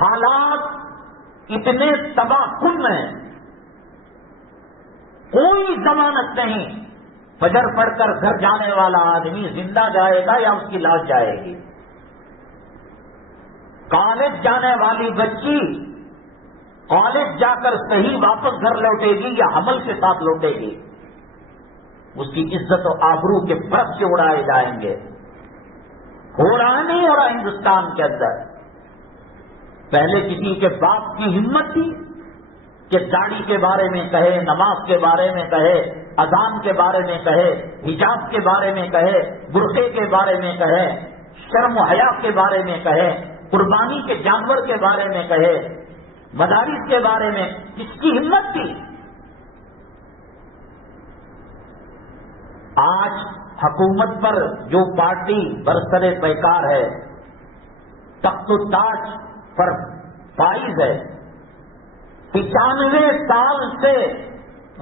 حالات اتنے تباہ کن ہیں، کوئی ضمانت نہیں فجر پڑھ کر گھر جانے والا آدمی زندہ جائے گا یا اس کی لاش جائے گی۔ کالج جانے والی بچی کالج جا کر صحیح واپس گھر لوٹے گی یا حمل کے ساتھ لوٹے گی، اس کی عزت و آبرو کے برف سے اڑائے جائیں گے۔ ہو رہا نہیں ہو رہا ہندوستان کے اندر؟ پہلے کسی کے باپ کی ہمت تھی کہ داڑھی کے بارے میں کہے، نماز کے بارے میں کہے، اذان کے بارے میں کہے، حجاب کے بارے میں کہے، برقعے کے بارے میں کہے، شرم و حیا کے بارے میں کہے، قربانی کے جانور کے بارے میں کہے، مدارس کے بارے میں کس کی ہمت تھی؟ آج حکومت پر جو پارٹی برسر پیکار ہے، تخت و تاج پر فائز ہے، 95 سال سے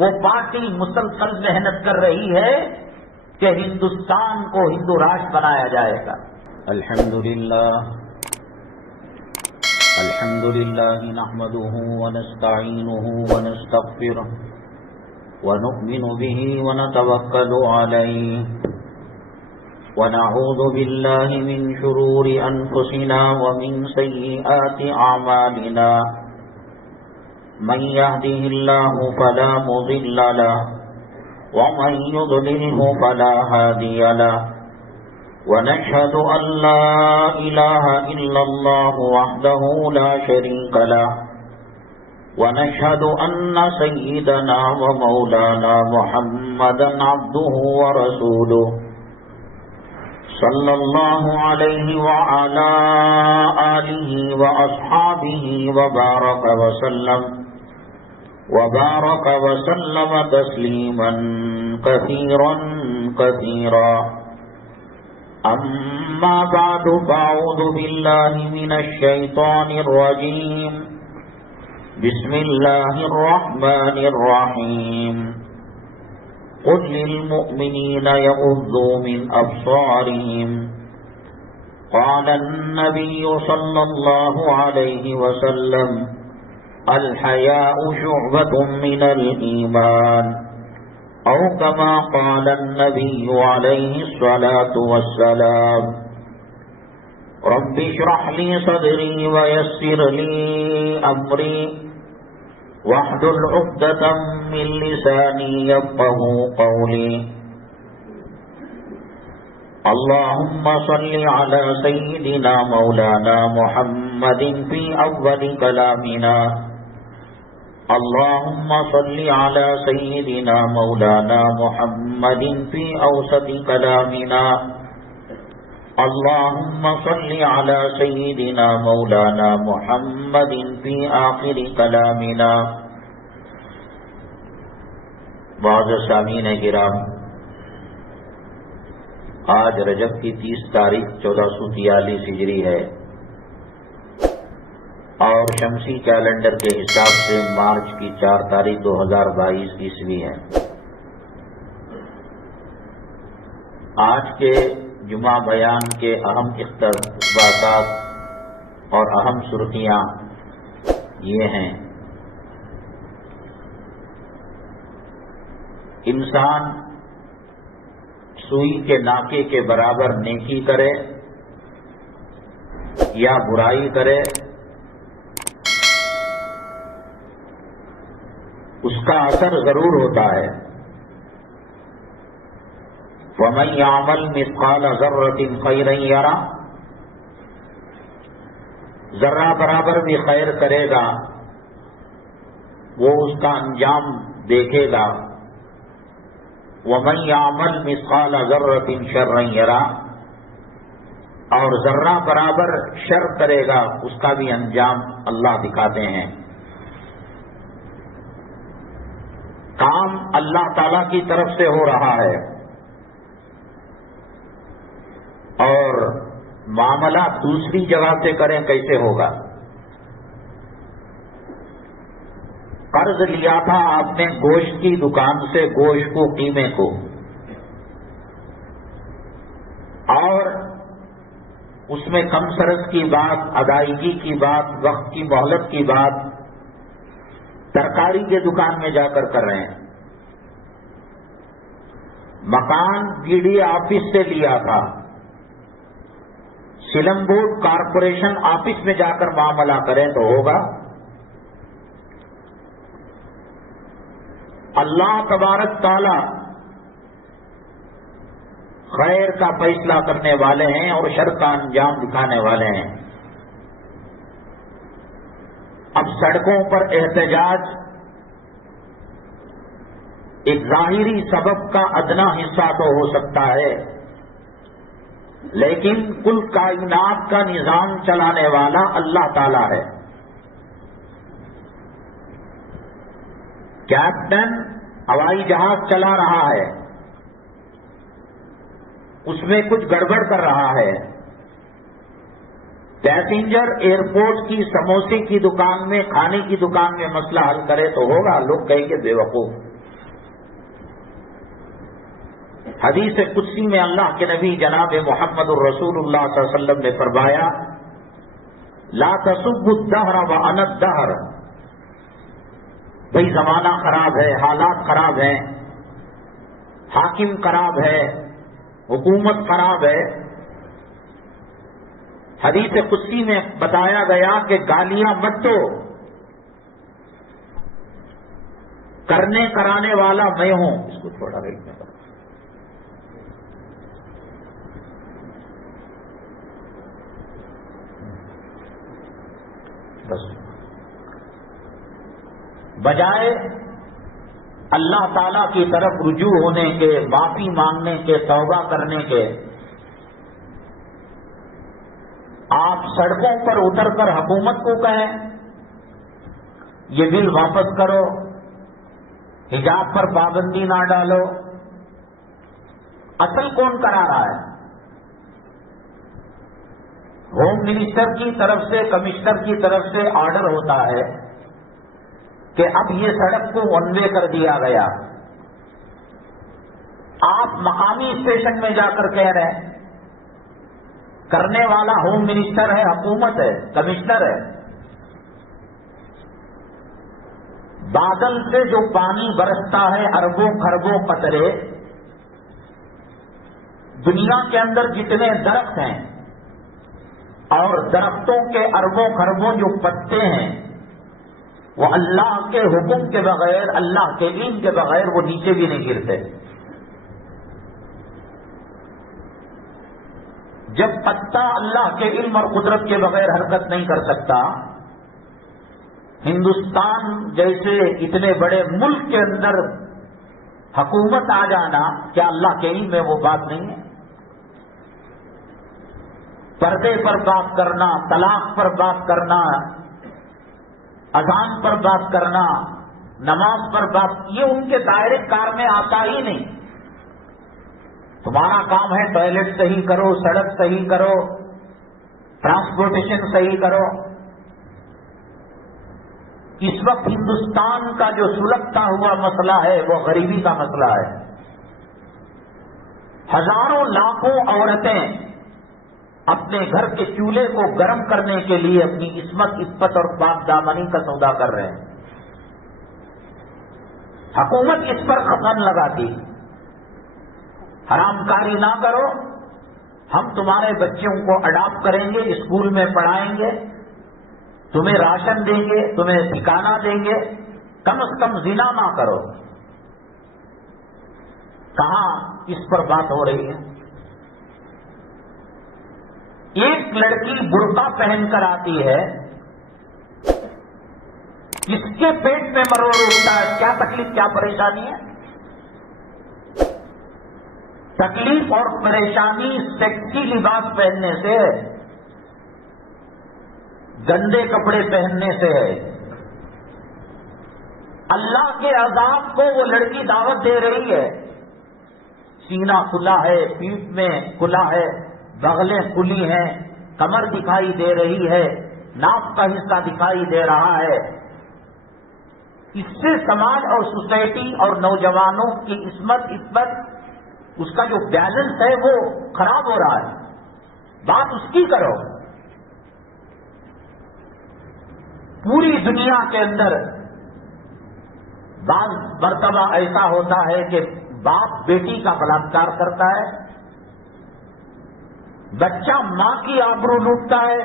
وہ پارٹی مسلسل محنت کر رہی ہے کہ ہندوستان کو ہندو راشٹر بنایا جائے گا۔ الحمدللہ نحمده ونستعینه ونستغفره ونؤمن به ونتوکل علیہ ونعوذ باللہ من شرور انفسنا ومن سیئات اعمالنا من يهده الله فلا مضل له ومن يضلله فلا هادي له ونشهد أن لا إله إلا الله وحده لا شريك له ونشهد أن سيدنا ومولانا محمدا عبده ورسوله صلى الله عليه وعلى آله وأصحابه وبارك وسلم تسليما كثيرا كثيرا أما بعد فأعوذ بالله من الشيطان الرجيم بسم الله الرحمن الرحيم قل للمؤمنين يغضوا من أبصارهم قال النبي صلى الله عليه وسلم الحياء شعبة من الإيمان أو كما قال النبي عليه الصلاة والسلام رب اشرح لي صدري ويسر لي أمري واحلل عقدة من لساني يفقهوا قولي اللهم صل على سيدنا مولانا محمد في أول كلامنا اللهم صل على سيدنا مولانا محمد في أوسط كلامنا اللهم صل على سيدنا مولانا محمد في آخر كلامنا۔ بعض سامعین کرام، آج رجب کی 30 تاریخ 1443 ہجری ہے اور شمسی کیلنڈر کے حساب سے مارچ کی 4 تاریخ 2022 عیسوی ہے۔ آج کے جمعہ بیان کے اہم اقتباسات اور اہم سرخیاں یہ ہیں: انسان سوئی کے ناکے کے برابر نیکی کرے یا برائی کرے، اس کا اثر ضرور ہوتا ہے۔ وَمَن يَعْمَلْ مِثْقَالَ ذَرَّةٍ خَيْرًا يَرَهُ، ذرہ برابر بھی خیر کرے گا وہ اس کا انجام دیکھے گا۔ وَمَن يَعْمَلْ مِثْقَالَ ذَرَّةٍ شَرًّا يَرَهُ، اور ذرہ برابر شر کرے گا اس کا بھی انجام اللہ دکھاتے ہیں۔ کام اللہ تعالی کی طرف سے ہو رہا ہے اور معاملہ دوسری جگہ سے کریں کیسے ہوگا؟ قرض لیا تھا آپ نے گوشت کی دکان سے، گوشت کو، قیمے کو، اور اس میں کم سرد کی بات، ادائیگی کی بات، وقت کی مہلت کی بات ترکاری کے دکان میں جا کر رہے ہیں۔ مکان بی ڈی آفس سے لیا تھا، سلم بورڈ کارپوریشن آفس میں جا کر معاملہ کریں تو ہوگا؟ اللہ تبارک تعالی خیر کا فیصلہ کرنے والے ہیں اور شر کا انجام دکھانے والے ہیں۔ اب سڑکوں پر احتجاج ایک ظاہری سبب کا ادنا حصہ تو ہو سکتا ہے، لیکن کل کائنات کا نظام چلانے والا اللہ تعالی ہے۔ کیپٹن ہوائی جہاز چلا رہا ہے، اس میں کچھ گڑبڑ کر رہا ہے، پیسنجر ایئرپورٹ کی سموسے کی دکان میں، کھانے کی دکان میں مسئلہ حل کرے تو ہوگا؟ لوگ کہیں گے بے وقوف۔ حدیث قدسی میں اللہ کے نبی جناب محمد الرسول اللہ صلی اللہ علیہ وسلم نے فرمایا، لا تسبوا الدہر وانا الدہر، بھئی زمانہ خراب ہے، حالات خراب ہیں، حاکم خراب ہے، حکومت خراب ہے۔ حدیث قدسی میں بتایا گیا کہ گالیاں مت دو، کرنے کرانے والا میں ہوں۔ اس کو تھوڑا ریٹ میں بس بجائے اللہ تعالی کی طرف رجوع ہونے کے، معافی مانگنے کے، توبہ کرنے کے، آپ سڑکوں پر اتر کر حکومت کو کہیں یہ بل واپس کرو، حجاب پر پابندی نہ ڈالو۔ اصل کون کرا رہا ہے؟ ہوم منسٹر کی طرف سے، کمشنر کی طرف سے آرڈر ہوتا ہے کہ اب یہ سڑک کو ون وے کر دیا گیا۔ آپ مقامی اسٹیشن میں جا کر کہہ رہے ہیں، کرنے والا ہوم منسٹر ہے، حکومت ہے، کمشنر ہے۔ بادل سے جو پانی برستا ہے، اربوں خربوں قطرے، دنیا کے اندر جتنے درخت ہیں اور درختوں کے اربوں خربوں جو پتے ہیں، وہ اللہ کے حکم کے بغیر، اللہ کے علم کے بغیر وہ نیچے بھی نہیں گرتے۔ جب پتا اللہ کے علم اور قدرت کے بغیر حرکت نہیں کر سکتا، ہندوستان جیسے اتنے بڑے ملک کے اندر حکومت آ جانا کیا اللہ کے علم میں وہ بات نہیں ہے؟ پردے پر بات کرنا، طلاق پر بات کرنا، اذان پر بات کرنا، نماز پر بات، یہ ان کے دائرے کار میں آتا ہی نہیں۔ تمہارا کام ہے ٹوائلٹ صحیح کرو، سڑک صحیح کرو، ٹرانسپورٹیشن صحیح کرو۔ اس وقت ہندوستان کا جو سلگتا ہوا مسئلہ ہے وہ غریبی کا مسئلہ ہے۔ ہزاروں لاکھوں عورتیں اپنے گھر کے چولہے کو گرم کرنے کے لیے اپنی عصمت اور پاک دامنی کا سودا کر رہے ہیں۔ حکومت اس پر خطن لگاتی، حرام کاری نہ کرو، ہم تمہارے بچوں کو اڈاپٹ کریں گے، اسکول میں پڑھائیں گے، تمہیں راشن دیں گے، تمہیں ٹھکانہ دیں گے، کم از کم زنا نہ کرو۔ کہاں اس پر بات ہو رہی ہے؟ ایک لڑکی برقع پہن کر آتی ہے، کس کے پیٹ میں مروڑ اٹھتا ہے؟ کیا تکلیف، کیا پریشانی ہے؟ تکلیف اور پریشانی سیکسی لباس پہننے سے، گندے کپڑے پہننے سے ہے۔ اللہ کے عذاب کو وہ لڑکی دعوت دے رہی ہے۔ سینہ کھلا ہے، پیٹھ میں کھلا ہے، بغلیں کھلی ہیں، کمر دکھائی دے رہی ہے، ناک کا حصہ دکھائی دے رہا ہے۔ اس سے سماج اور سوسائٹی اور نوجوانوں کی عصمت، اس کا جو بیلنس ہے وہ خراب ہو رہا ہے۔ بات اس کی کرو. پوری دنیا کے اندر بعض مرتبہ ایسا ہوتا ہے کہ باپ بیٹی کا بلاత్కాر کرتا ہے، بچہ ماں کی آبرو لوٹتا ہے،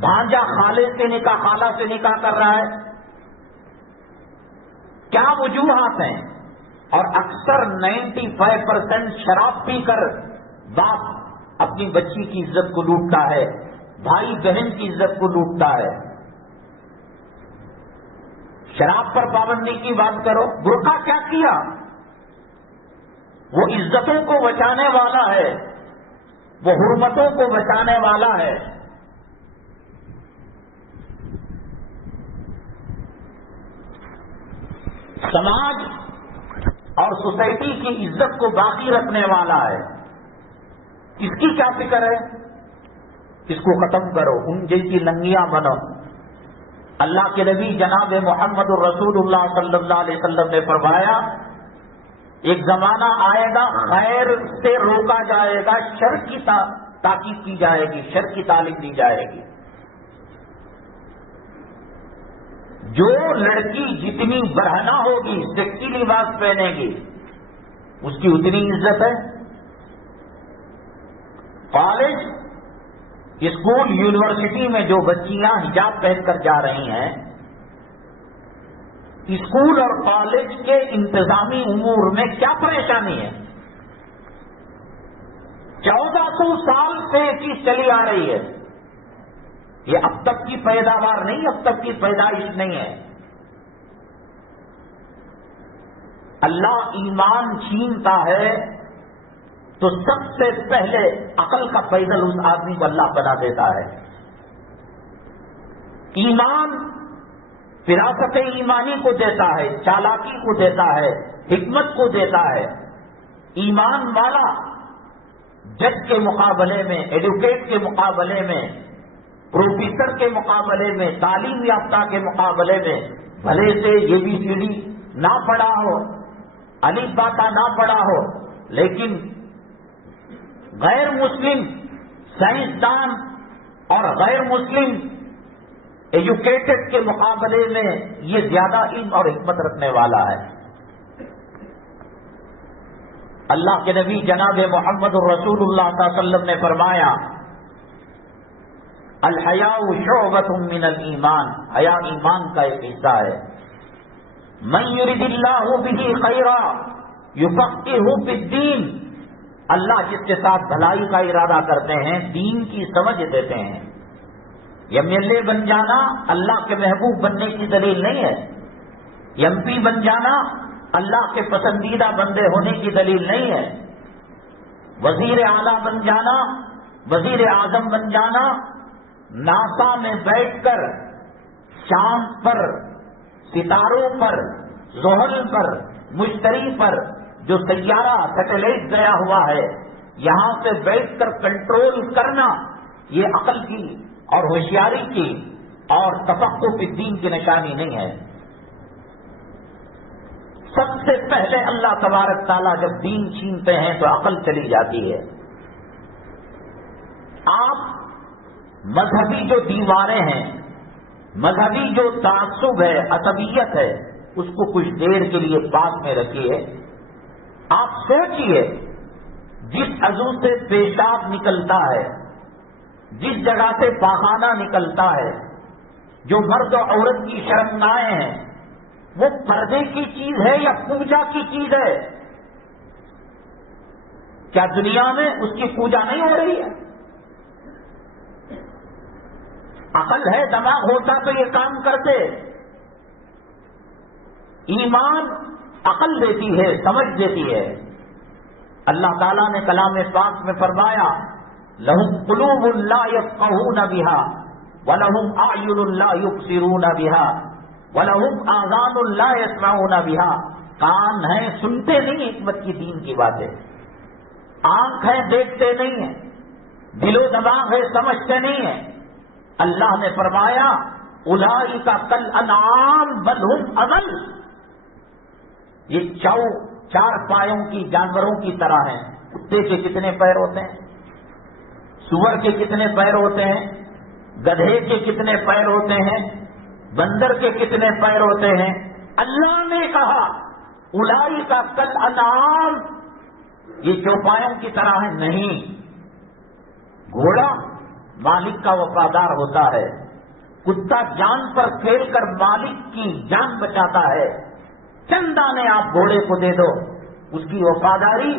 بھانجا خالے سے نکاح، خالہ سے نکاح کر رہا ہے. کیا وجوہات ہیں؟ اور اکثر 95% شراب پی کر باپ اپنی بچی کی عزت کو لوٹتا ہے، بھائی بہن کی عزت کو لوٹتا ہے. شراب پر پابندی کی بات کرو. برقع کیا کیا؟ وہ عزتوں کو بچانے والا ہے، وہ حرمتوں کو بچانے والا ہے. سماج اور سوسائٹی کی عزت کو باقی رکھنے والا ہے. اس کی کیا فکر ہے؟ اس کو ختم کرو، ان جیسی لنگیاں بنو. اللہ کے نبی جناب محمد الرسول اللہ صلی اللہ علیہ وسلم نے فرمایا ایک زمانہ آئے گا خیر سے روکا جائے گا، شر کی تاکید کی جائے گی، شر کی تعلیم دی جائے گی. جو لڑکی جتنی برہنہ ہوگی، سیکسی لباس پہنے گی، اس کی اتنی عزت ہے. کالج، اسکول، یونیورسٹی میں جو بچیاں حجاب پہن کر جا رہی ہیں، اسکول اور کالج کے انتظامی امور میں کیا پریشانی ہے؟ 1400 سال سے یہ چیز چلی آ رہی ہے. یہ اب تک کی پیداوار نہیں، اب تک کی پیدائش نہیں ہے. اللہ ایمان چھینتا ہے تو سب سے پہلے عقل کا پیدل اس آدمی کو اللہ بنا دیتا ہے. ایمان فراست ایمانی کو دیتا ہے، چالاکی کو دیتا ہے، حکمت کو دیتا ہے. ایمان والا جج کے مقابلے میں، ایڈوکیٹ کے مقابلے میں، پروفیسر کے مقابلے میں، تعلیم یافتہ کے مقابلے میں بھلے سے یہ بھی سیڑھی نہ پڑھا ہو، الف باتا نہ پڑھا ہو، لیکن غیر مسلم سائنسدان اور غیر مسلم ایجوکیٹڈ کے مقابلے میں یہ زیادہ علم اور حکمت رکھنے والا ہے. اللہ کے نبی جناب محمد الرسول اللہ صلی اللہ علیہ وسلم نے فرمایا الحیاء شعبۃ من الایمان، حیا ایمان کا ایک حصہ ہے. من یرد اللہ بہ خیرا یفقہہ فی الدین، اللہ جس کے ساتھ بھلائی کا ارادہ کرتے ہیں دین کی سمجھ دیتے ہیں. ایم ایل اے بن جانا اللہ کے محبوب بننے کی دلیل نہیں ہے. ایم پی بن جانا اللہ کے پسندیدہ بندے ہونے کی دلیل نہیں ہے. وزیر اعلیٰ بن جانا، وزیر اعظم بن جانا، ناسا میں بیٹھ کر چاند پر، ستاروں پر، زحل پر، مشتری پر جو سیارہ سیٹلائٹ گیا ہوا ہے یہاں سے بیٹھ کر کنٹرول کرنا، یہ عقل کی اور ہوشیاری کی اور تفقہ فی الدین کی نشانی نہیں ہے. سب سے پہلے اللہ تبارک تعالیٰ جب دین چھینتے ہیں تو عقل چلی جاتی ہے. آپ مذہبی جو دیواریں ہیں، مذہبی جو تعصب ہے، عصبیت ہے، اس کو کچھ دیر کے لیے پاس میں رکھیے. آپ سوچئے جس عضو سے پیشاب نکلتا ہے، جس جگہ سے پاخانہ نکلتا ہے، جو مرد و عورت کی شرمگاہیں ہیں، وہ پردے کی چیز ہے یا پوجا کی چیز ہے؟ کیا دنیا میں اس کی پوجا نہیں ہو رہی ہے؟ عقل ہے، دماغ ہوتا تو یہ کام کرتے. ایمان عقل دیتی ہے، سمجھ دیتی ہے. اللہ تعالیٰ نے کلام پاک میں فرمایا لَهُمْ قُلُوبٌ لَا يَفْقَهُونَ بِهَا وَلَهُمْ أَعْيُنٌ لَا يُبْصِرُونَ بِهَا وَلَهُمْ آذَانٌ لَا يَسْمَعُونَ بِهَا. کان ہیں سنتے نہیں حکمت کی دین کی باتیں، آنکھ ہے دیکھتے نہیں ہیں، دل و دماغ ہے سمجھتے نہیں ہیں. اللہ نے فرمایا اولئک کالانعام بل هم اضل، یہ چار پایوں کی جانوروں کی طرح ہیں. کتے کے کتنے پیر ہوتے ہیں؟ سور کے کتنے پیر ہوتے ہیں؟ گدھے کے کتنے پیر ہوتے ہیں؟ بندر کے کتنے پیر ہوتے ہیں؟ اللہ نے کہا الائی کا کل انعام، یہ چوپایوں کی طرح ہے نہیں. گھوڑا مالک کا وفادار ہوتا ہے، کتا جان پر کھیل کر مالک کی جان بچاتا ہے. چند دانے آپ گھوڑے کو دے دو، اس کی وفاداری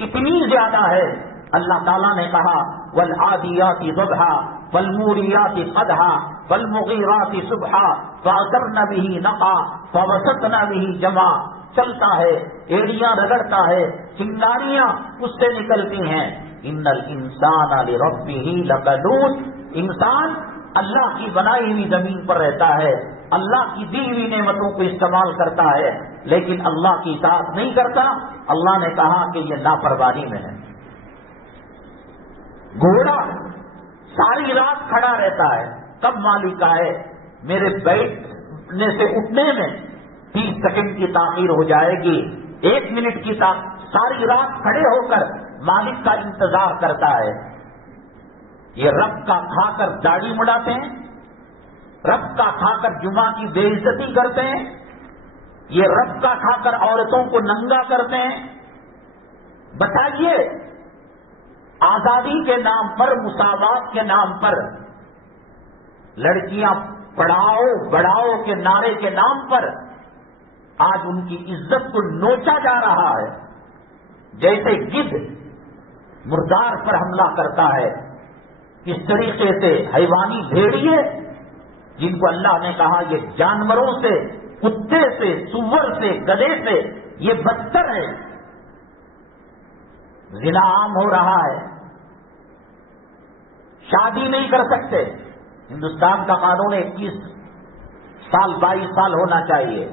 اتنی زیادہ ہے. اللہ تعالیٰ نے کہا والعادیات ضبحا فالموریات قدحا فالمغیرات صبحا فاثرن به نقعا فوسطن به جمعا. چلتا ہے، ایڑیاں رگڑتا ہے، چنگاریاں اس سے نکلتی ہیں. ان الانسان لربه لقنوت. انسان اللہ کی بنائی ہوئی زمین پر رہتا ہے، اللہ کی دی ہوئی نعمتوں کو استعمال کرتا ہے، لیکن اللہ کی اطاعت نہیں کرتا. اللہ نے کہا کہ یہ لاپرواہی میں ہے. گھوڑا ساری رات کھڑا رہتا ہے، کب مالک آئے. میرے بیٹھنے سے اٹھنے میں 30 سیکنڈ کی تاخیر ہو جائے گی، 1 منٹ کی ساری رات کھڑے ہو کر مالک کا انتظار کرتا ہے. یہ رب کا کھا کر داڑھی مڑاتے ہیں، رب کا کھا کر جمعہ کی بے عزتی کرتے ہیں، یہ رب کا کھا کر عورتوں کو ننگا کرتے ہیں. بتائیے، آزادی کے نام پر، مساوات کے نام پر، لڑکیاں پڑھاؤ بڑھاؤ کے نعرے کے نام پر آج ان کی عزت کو نوچا جا رہا ہے. جیسے گدھ مردار پر حملہ کرتا ہے، اس طریقے سے حیوانی بھیڑیے جن کو اللہ نے کہا یہ جانوروں سے، کتے سے، سور سے، گدھے سے یہ بدتر ہے. زنا عام ہو رہا ہے، شادی نہیں کر سکتے. ہندوستان کا قانون 21 سال 22 سال ہونا چاہیے.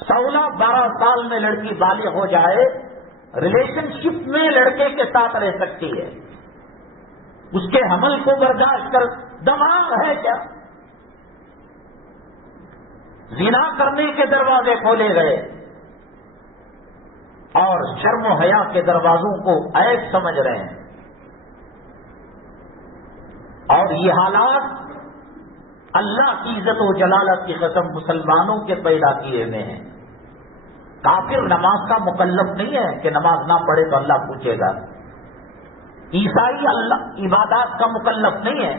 16-12 سال میں لڑکی بالغ ہو جائے، ریلیشن شپ میں لڑکے کے ساتھ رہ سکتی ہے. اس کے حمل کو برداشت کر دماغ ہے کیا؟ زنا کرنے کے دروازے کھولے گئے اور شرم و حیا کے دروازوں کو عیب سمجھ رہے ہیں. اور یہ حالات اللہ کی عزت و جلالت کی قسم مسلمانوں کے پیدا کیے ہوئے ہیں. کافر نماز کا مکلف نہیں ہے کہ نماز نہ پڑھے تو اللہ پوچھے گا. عیسائی اللہ عبادات کا مکلف نہیں ہے،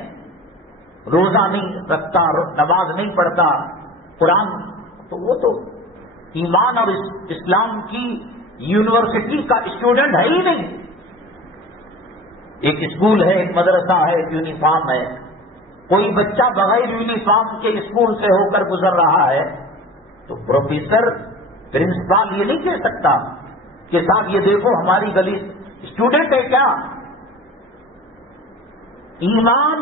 روزہ نہیں رکھتا، نماز نہیں پڑھتا، قرآن، تو وہ تو ایمان اور اسلام کی یونیورسٹی کا اسٹوڈنٹ ہے ہی نہیں. ایک اسکول ہے، ایک مدرسہ ہے، ایک یونیفارم ہے. کوئی بچہ بغیر یونیفارم کے اسکول سے ہو کر گزر رہا ہے تو پروفیسر پرنسپل یہ نہیں کہہ سکتا کہ صاحب یہ دیکھو ہماری گلی اسٹوڈنٹ ہے کیا. ایمان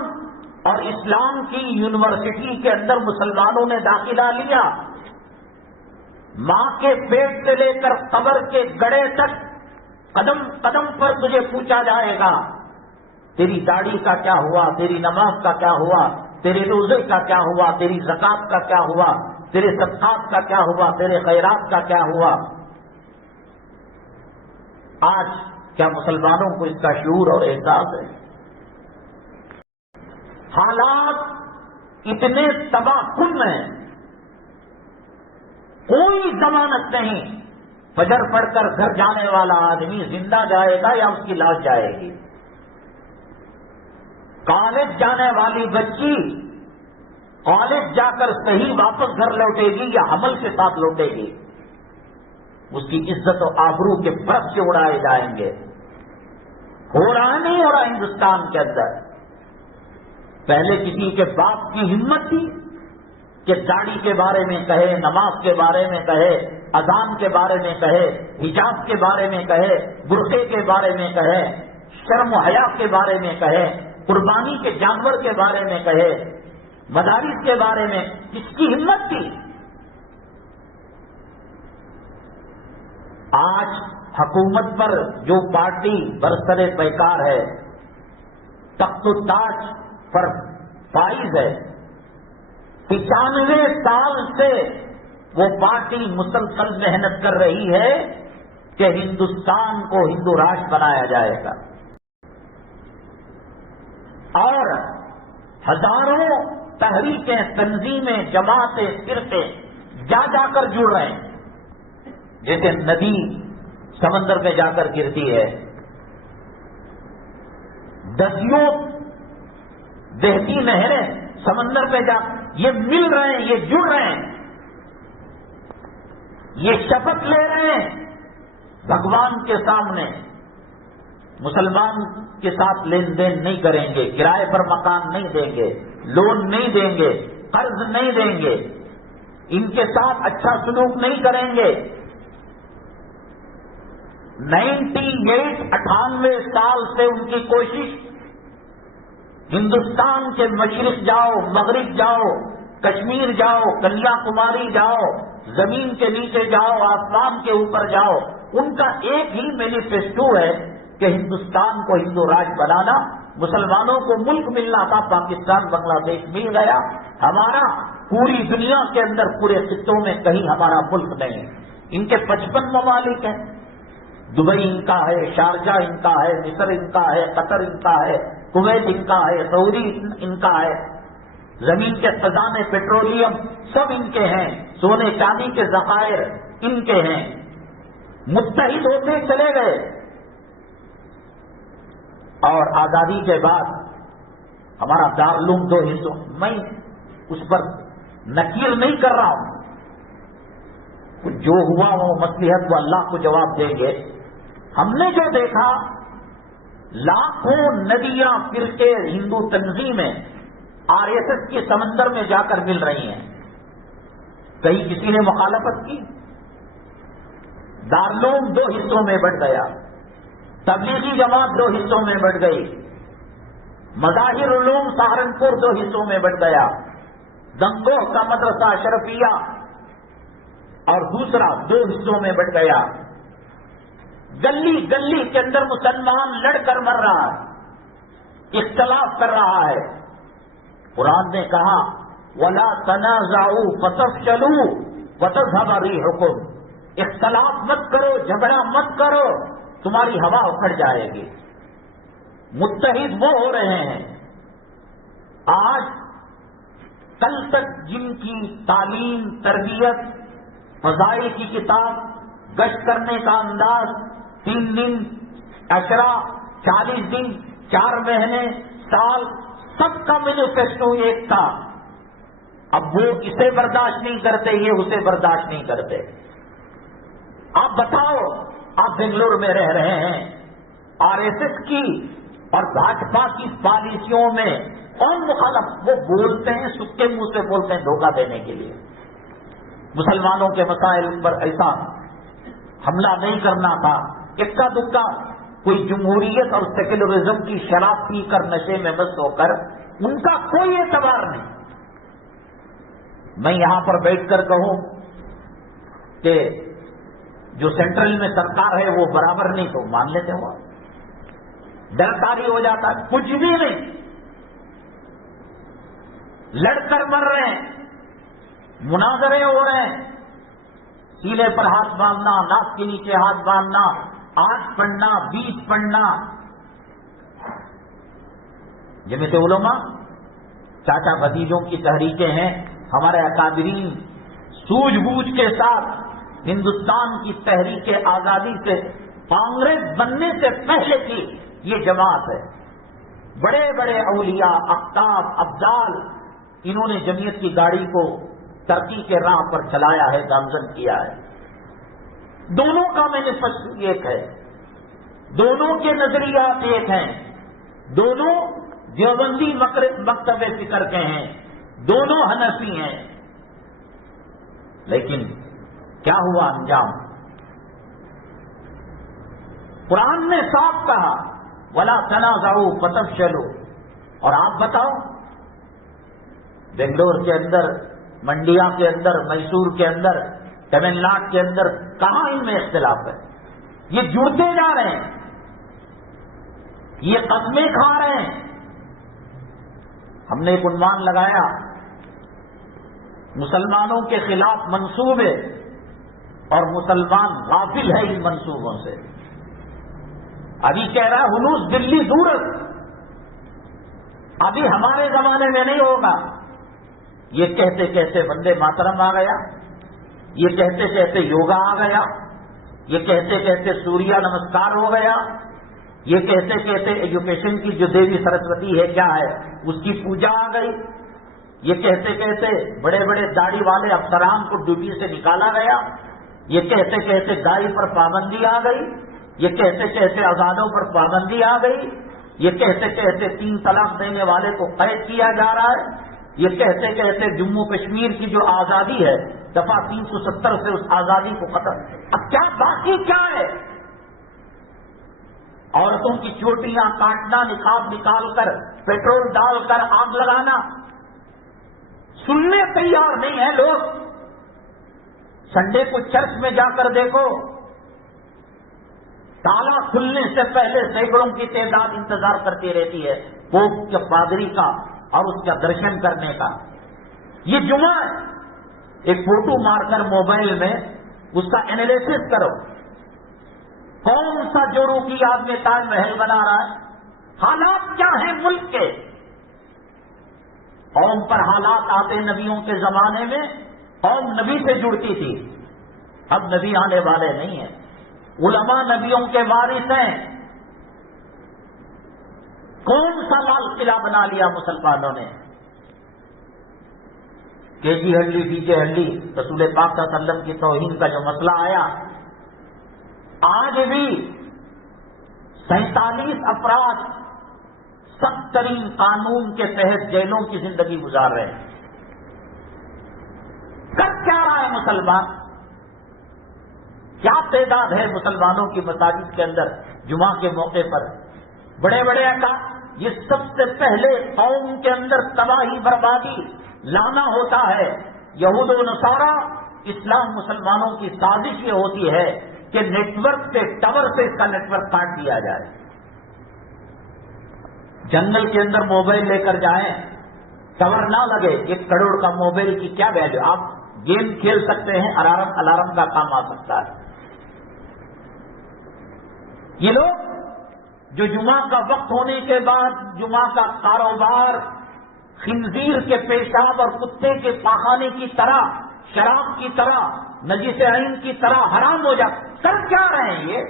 اور اسلام کی یونیورسٹی کے اندر مسلمانوں نے داخلہ لیا. ماں کے پیٹ سے لے کر قبر کے گڑے تک قدم قدم پر تجھے پوچھا جائے گا تیری داڑھی کا کیا ہوا، تیری نماز کا کیا ہوا، تیرے روزے کا کیا ہوا، تیری زکات کا کیا ہوا، تیرے صدقات کا کیا ہوا، تیرے خیرات کا کیا ہوا. آج کیا مسلمانوں کو اس کا شعور اور احساس ہے؟ حالات اتنے تباہ کن ہیں، کوئی ضمانت نہیں فجر پڑھ کر گھر جانے والا آدمی زندہ جائے گا یا اس کی لاش جائے گی. کالج جانے والی بچی کالج جا کر صحیح واپس گھر لوٹے گی یا حمل کے ساتھ لوٹے گی، اس کی عزت و آبرو کے فرق سے اڑائے جائیں گے. ہو رہا نہیں ہو رہا ہندوستان کے اندر. پہلے کسی کے باپ کی ہمت تھی کہ داڑھی کے بارے میں کہے، نماز کے بارے میں کہے، اذان کے بارے میں کہے، حجاب کے بارے میں کہے، برقعے کے بارے میں کہے، شرم و حیا کے بارے میں کہے، قربانی کے جانور کے بارے میں کہے، مدارس کے بارے میں کس کی ہمت تھی؟ آج حکومت پر جو پارٹی برسر پیکار ہے، تخت و تاج پر فائز ہے، 95 سال سے وہ پارٹی مسلسل محنت کر رہی ہے کہ ہندوستان کو ہندو راشٹر بنایا جائے گا. اور ہزاروں تحریکیں، تنظیمیں، جماعتیں، فرقے جا جا کر جڑ رہے ہیں. جیسے ندی سمندر میں جا کر گرتی ہے، دسیوں بہتی نہریں سمندر میں جا، یہ مل رہے ہیں، یہ جڑ رہے ہیں، یہ شپث لے رہے ہیں بھگوان کے سامنے. مسلمان کے ساتھ لین دین نہیں کریں گے، کرائے پر مکان نہیں دیں گے، لون نہیں دیں گے، قرض نہیں دیں گے، ان کے ساتھ اچھا سلوک نہیں کریں گے. 98 سال سے ان کی کوشش، ہندوستان کے مشرق جاؤ، مغرب جاؤ، کشمیر جاؤ، کنیا کماری جاؤ، زمین کے نیچے جاؤ، آسمان کے اوپر جاؤ، ان کا ایک ہی مینیفیسٹو ہے کہ ہندوستان کو ہندو راج بنانا. مسلمانوں کو ملک ملنا تھا، پاکستان بنگلہ دیش مل گیا. ہمارا پوری دنیا کے اندر پورے خطوں میں کہیں ہمارا ملک نہیں. ان کے 55 ممالک ہیں، دبئی ان کا ہے، شارجہ ان کا ہے، مصر ان کا ہے، قطر ان کا ہے، کویت ان کا ہے، سعودی ان کا ہے. زمین کے خزانے، پیٹرولیم سب ان کے ہیں، سونے چاندی کے ذخائر ان کے ہیں. متحد ہوتے چلے گئے. اور آزادی کے بعد ہمارا دارالعلوم 2 حصوں، میں اس پر نکیر نہیں کر رہا ہوں، جو ہوا وہ مصلحت وہ اللہ کو جواب دیں گے. ہم نے جو دیکھا، لاکھوں ندیاں، فرقے، ہندو تنظیمیں RSS کے سمندر میں جا کر مل رہی ہیں. کہیں کسی نے مخالفت کی؟ دارالعلوم 2 حصوں میں بٹ گیا، تبلیغی جماعت 2 حصوں میں بٹ گئی، مظاہر علوم سہارنپور 2 حصوں میں بٹ گیا، گنگوہ کا مدرسہ اشرفیہ اور دوسرا 2 حصوں میں بٹ گیا. گلی گلی کے اندر مسلمان لڑ کر مر رہا ہے، اختلاف کر رہا ہے. قرآن نے کہا وَلَا تَنَازَعُوا فَتَفْشَلُوا وَتَذْهَبَ رِيحُكُمْ، اختلاف مت کرو، جھگڑا مت کرو، تمہاری ہوا اکھڑ جائے گی. متحد وہ ہو رہے ہیں. آج کل تک جن کی تعلیم، تربیت، فضائل کی کتاب، گشت کرنے کا انداز، 3 دن، عشرہ، 40 دن، 4 مہینے، سال، سب کا مینیفیسٹو ایک تھا. اب وہ اسے برداشت نہیں کرتے، یہ اسے برداشت نہیں کرتے. آپ بتاؤ، آپ بنگلور میں رہ رہے ہیں، RSS کی اور بھاجپا کی پالیسیوں میں کون مخالف؟ وہ بولتے ہیں، سکے منہ سے بولتے ہیں دھوکہ دینے کے لیے. مسلمانوں کے مسائل پر ایسا حملہ نہیں کرنا تھا. اکا دکا کوئی جمہوریت اور سیکولرزم کی شراب پی کر نشے میں مست ہو کر ان کا کوئی اعتبار نہیں. میں یہاں پر بیٹھ کر کہوں کہ جو سینٹرل میں سرکار ہے وہ برابر نہیں تو مان لیتے ہو، ڈرکاری ہو جاتا. کچھ بھی نہیں، لڑ کر مر رہے ہیں، مناظرے ہو رہے ہیں، سینے پر ہاتھ باندھنا، ناک کے نیچے ہاتھ باندھنا، 8 پڑھنا، 20 پڑھنا. جمعیت علماء چاچا بھتیجوں کی تحریکیں ہیں. ہمارے اکابرین سوجھ بوجھ کے ساتھ ہندوستان کی تحریک آزادی سے کانگریس بننے سے پہلے کی یہ جماعت ہے. بڑے بڑے اولیاء، اقطاب، ابدال، انہوں نے جمعیت کی گاڑی کو ترقی کے راہ پر چلایا ہے، گامزن کیا ہے. دونوں کا مینیفیسٹو ایک ہے، دونوں کے نظریات ایک ہیں، دونوں دیوبندی مکتب فکر کے ہیں، دونوں حنفی ہیں. لیکن کیا ہوا انجام؟ قرآن نے صاف کہا وَلَا تَنَازَعُوا فَتَفْشَلُوا. اور آپ بتاؤ، بنگلور کے اندر، منڈیا کے اندر، میسور کے اندر، تمل ناڈو کے اندر کہاں ان میں اختلاف ہے؟ یہ جڑتے جا رہے ہیں، یہ قسمیں کھا رہے ہیں. ہم نے ایک عنوان لگایا، مسلمانوں کے خلاف منصوبے اور مسلمان غافل ہے ان منصوبوں سے. ابھی کہہ رہا ہے ہنوز دلی صورت، ابھی ہمارے زمانے میں نہیں ہوگا. یہ کہتے کہتے وندے ماترم آ گیا, یہ کہتے کہتے یوگا آ گیا, یہ کہتے کہتے سوریہ نمسکار ہو گیا, یہ کہتے کہتے ایجوکیشن کی جو دیوی سرسوتی ہے کیا ہے اس کی پوجا آ گئی, یہ کہتے کہتے بڑے بڑے داڑھی والے افسران کو ڈیوٹی سے نکالا گیا, یہ کہتے کہتے گاڑی پر پابندی آ گئی, یہ کہتے کہتے اذانوں پر پابندی آ گئی, یہ کہتے کہتے 3 طلاق دینے والے کو قید کیا جا رہا ہے, یہ کہتے کہتے جموں کشمیر کی جو آزادی ہے دفعہ 370 سے اس آزادی کو ختم. اب کیا باقی کیا ہے؟ عورتوں کی چوٹیاں کاٹنا, نقاب نکال کر پیٹرول ڈال کر آگ لگانا. سننے تیار نہیں ہے لوگ. سنڈے کو چرچ میں جا کر دیکھو, تالا کھلنے سے پہلے سینکڑوں کی تعداد انتظار کرتی رہتی ہے پوپ کے پادری کا اور اس کا درشن کرنے کا. یہ جمعہ ہے, ایک فوٹو مار کر موبائل میں اس کا انالیسس کرو, کون سا جوڑوں کی یاد میں تاج محل بنا رہا ہے, حالات کیا ہیں ملک کے. قوم پر حالات آتے نبیوں کے زمانے میں قوم نبی سے جڑتی تھی, اب نبی آنے والے نہیں ہیں, علماء نبیوں کے وارث ہیں. کون سا لال قلعہ بنا لیا مسلمانوں نے, کے جی ہڈلی ڈی جے ہڈلی, رسول پاک صلی اللہ علیہ وسلم کی توہین کا جو مسئلہ آیا, آج بھی 47 افراد سخت ترین قانون کے تحت جیلوں کی زندگی گزار رہے ہیں. کر کیا رہا ہے مسلمان؟ کیا تعداد ہے مسلمانوں کی مساجد کے اندر جمعہ کے موقع پر؟ بڑے بڑے یہ سب سے پہلے قوم کے اندر تباہی بربادی لانا ہوتا ہے. یہود و نصارہ اسلام مسلمانوں کی سازش یہ ہوتی ہے کہ نیٹ ورک سے, ٹاور سے اس کا نیٹ ورک کاٹ دیا جائے. جنگل کے اندر موبائل لے کر جائیں, ٹاور نہ لگے, 1 کروڑ کا موبائل کی کیا ویلیو. آپ گیم کھیل سکتے ہیں, الارم کا کام آ سکتا ہے. یہ لوگ جو جمعہ کا وقت ہونے کے بعد جمعہ کا کاروبار خنزیر کے پیشاب اور کتے کے پاخانے کی طرح, شراب کی طرح, نجس عین کی طرح حرام ہو جائے, کر کیا رہے ہیں یہ؟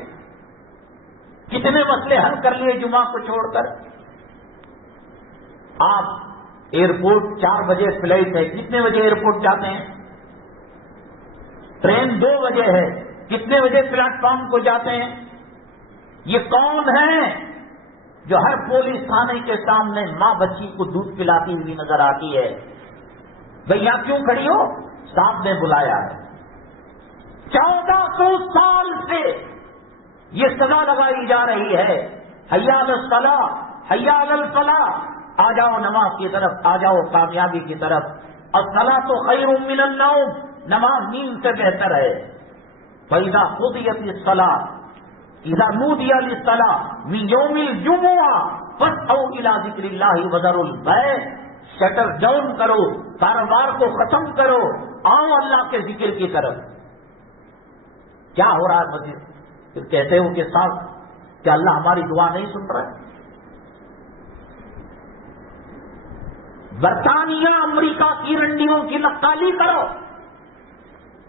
کتنے مسئلے حل کر لیے جمعہ کو چھوڑ کر. آپ ایئرپورٹ 4 بجے فلائٹ ہے, کتنے بجے ایئرپورٹ جاتے ہیں؟ ٹرین 2 بجے ہے, کتنے بجے پلیٹ فارم کو جاتے ہیں؟ یہ کون ہے جو ہر پولیس تھانے کے سامنے ماں بچی کو دودھ پلاتی ہوئی نظر آتی ہے؟ بھئی یہاں کیوں کھڑی ہو؟ صاحب نے بلایا ہے. 1400 سال سے یہ سزا لگائی جا رہی ہے, حی علی الصلاۃ, حی علی الفلاح, آ جاؤ نماز کی طرف, آ جاؤ کامیابی کی طرف. الصلاۃ خیر من النوم, نماز نیند سے بہتر ہے. فإذا قضیت الصلاۃ اذا نودی للصلاۃ من یوم الجمعہ فاسعوا الی ذکر اللہ وذروا البیع, شٹر ڈاؤن کرو, کاروبار کو ختم کرو, آؤ اللہ کے ذکر کی طرف. کیا ہو رہا ہے مسجد؟ پھر کہتے ہو کہ صاحب کیا اللہ ہماری دعا نہیں سن رہا ہے؟ برطانیہ امریکہ کی رنڈیوں کی نقالی کرو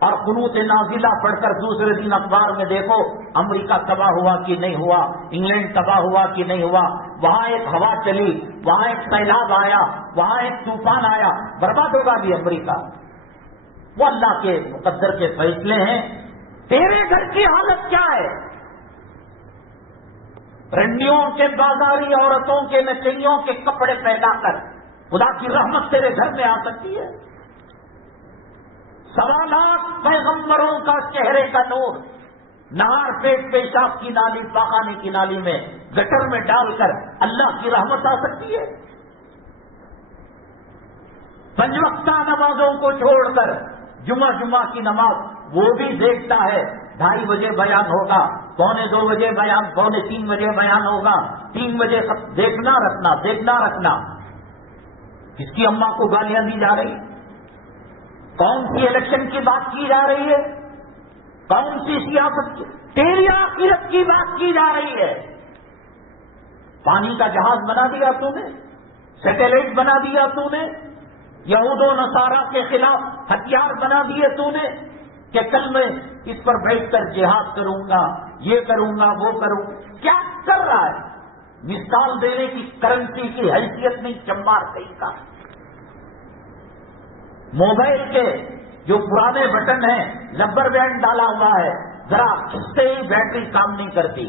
اور قنوت نازلہ پڑھ کر دوسرے دن اخبار میں دیکھو امریکہ تباہ ہوا کہ نہیں ہوا, انگلینڈ تباہ ہوا کہ نہیں ہوا, وہاں ایک ہوا چلی, وہاں ایک سیلاب آیا, وہاں ایک طوفان آیا, برباد ہوگا بھی امریکہ. وہ اللہ کے مقدر کے فیصلے ہیں. تیرے گھر کی حالت کیا ہے؟ رنڈیوں کے بازاری عورتوں کے نچیوں کے کپڑے پہنا کر خدا کی رحمت تیرے گھر میں آ سکتی ہے؟ 1.25 لاکھ پیغمبروں کا چہرے کا نور نہار پیٹ پیشاب کی نالی, پاخانے کی نالی میں گٹر میں ڈال کر اللہ کی رحمت آ سکتی ہے؟ 5 وقتہ نمازوں کو چھوڑ کر جمعہ کی نماز وہ بھی دیکھتا ہے 2:30 بجے بیان ہوگا, 2:45 بجے بیان, 2:45 بجے بیان ہوگا, 3 بجے دیکھنا رکھنا. کس کی اماں کو گالیاں دی جا رہی؟ کون سی الیکشن کی بات کی جا رہی ہے؟ کون سی سیاست کی؟ تیری آخرت کی بات کی جا رہی ہے. پانی کا جہاز بنا دیا تم نے, سیٹلائٹ بنا دیا تو نے، یہود و نصارہ کے خلاف ہتھیار بنا دیے تو نے کہ کل میں اس پر بیٹھ کر جہاد کروں گا، یہ کروں گا، وہ کروں گا. کیا کر رہا ہے؟ مثال دینے کی کرنسی کی حیثیت نہیں، چمار کہیں کا. موبائل کے جو پرانے بٹن ہیں، ربر بینڈ ڈالا ہوا ہے، ذرا کھستے ہی بیٹری کام نہیں کرتی.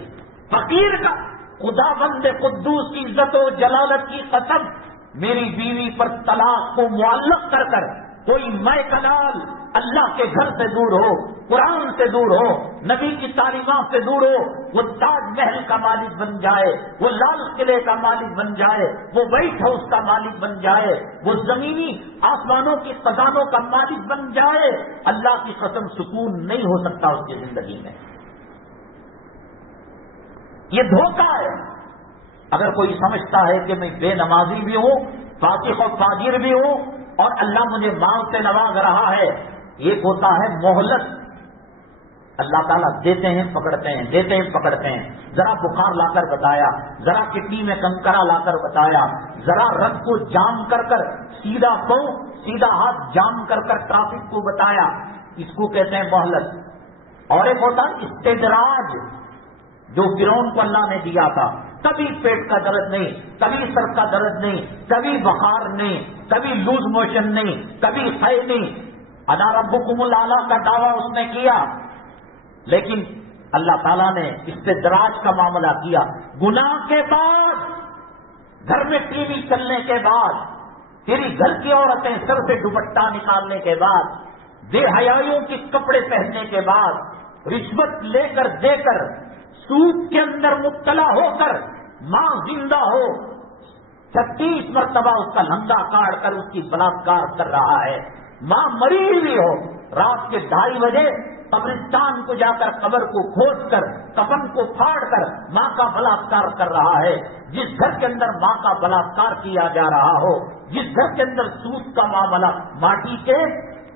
فقیر کا خدا بند قدوس کی عزت و جلالت کی قسم، میری بیوی پر طلاق کو معلق کر کر کوئی ماء کلال اللہ کے گھر سے دور ہو، قرآن سے دور ہو، نبی کی تعلیمات سے دور ہو، وہ تاج محل کا مالک بن جائے، وہ لال قلعے کا مالک بن جائے، وہ وائٹ ہاؤس کا مالک بن جائے، وہ زمینی آسمانوں کی خزانوں کا مالک بن جائے، اللہ کی قسم سکون نہیں ہو سکتا اس کی زندگی میں. یہ دھوکہ ہے. اگر کوئی سمجھتا ہے کہ میں بے نمازی بھی ہوں، فاسق و فاجر بھی ہوں اور اللہ مجھے مال سے نواز رہا ہے، ایک ہوتا ہے مہلت. اللہ تعالیٰ دیتے ہیں پکڑتے ہیں، دیتے ہیں پکڑتے ہیں. ذرا بخار لا کر بتایا، ذرا کڈنی میں کنکرا لا کر بتایا، ذرا رت کو جام کر کر سیدھا پاؤں سیدھا ہاتھ جام کر کر ٹرافک کو بتایا، اس کو کہتے ہیں مہلت. اور ایک ہوتا ہے استدراج، جو فرعون کو اللہ نے دیا تھا. کبھی پیٹ کا درد نہیں، کبھی سر کا درد نہیں، کبھی بخار نہیں، کبھی لوز موشن نہیں، کبھی خے نہیں. انا ربکم الاعلی کا دعویٰ اس نے کیا، لیکن اللہ تعالیٰ نے استدراج کا معاملہ کیا. گناہ کے بعد، گھر میں ٹی وی چلنے کے بعد، تیری گھر کی عورتیں سر سے دوپٹہ نکالنے کے بعد، بے حیائیوں کے کپڑے پہننے کے بعد، رشوت لے کر دے کر، سود کے اندر مبتلا ہو کر ماں زندہ ہو، 36 مرتبہ اس کا لنگا کاٹ کر اس کی بلاತ್ಕಾರ کر رہا ہے. ماں مری ہوئی ہو، رات کے 2:30 بجے قبرستان کو جا کر قبر کو کھود کر کفن کو پھاڑ کر ماں کا بلاತ್ಕಾರ کر رہا ہے. جس گھر کے اندر ماں کا بلاತ್ಕಾರ کیا جا رہا ہو، جس گھر کے اندر سود کا معاملہ، ماٹی کے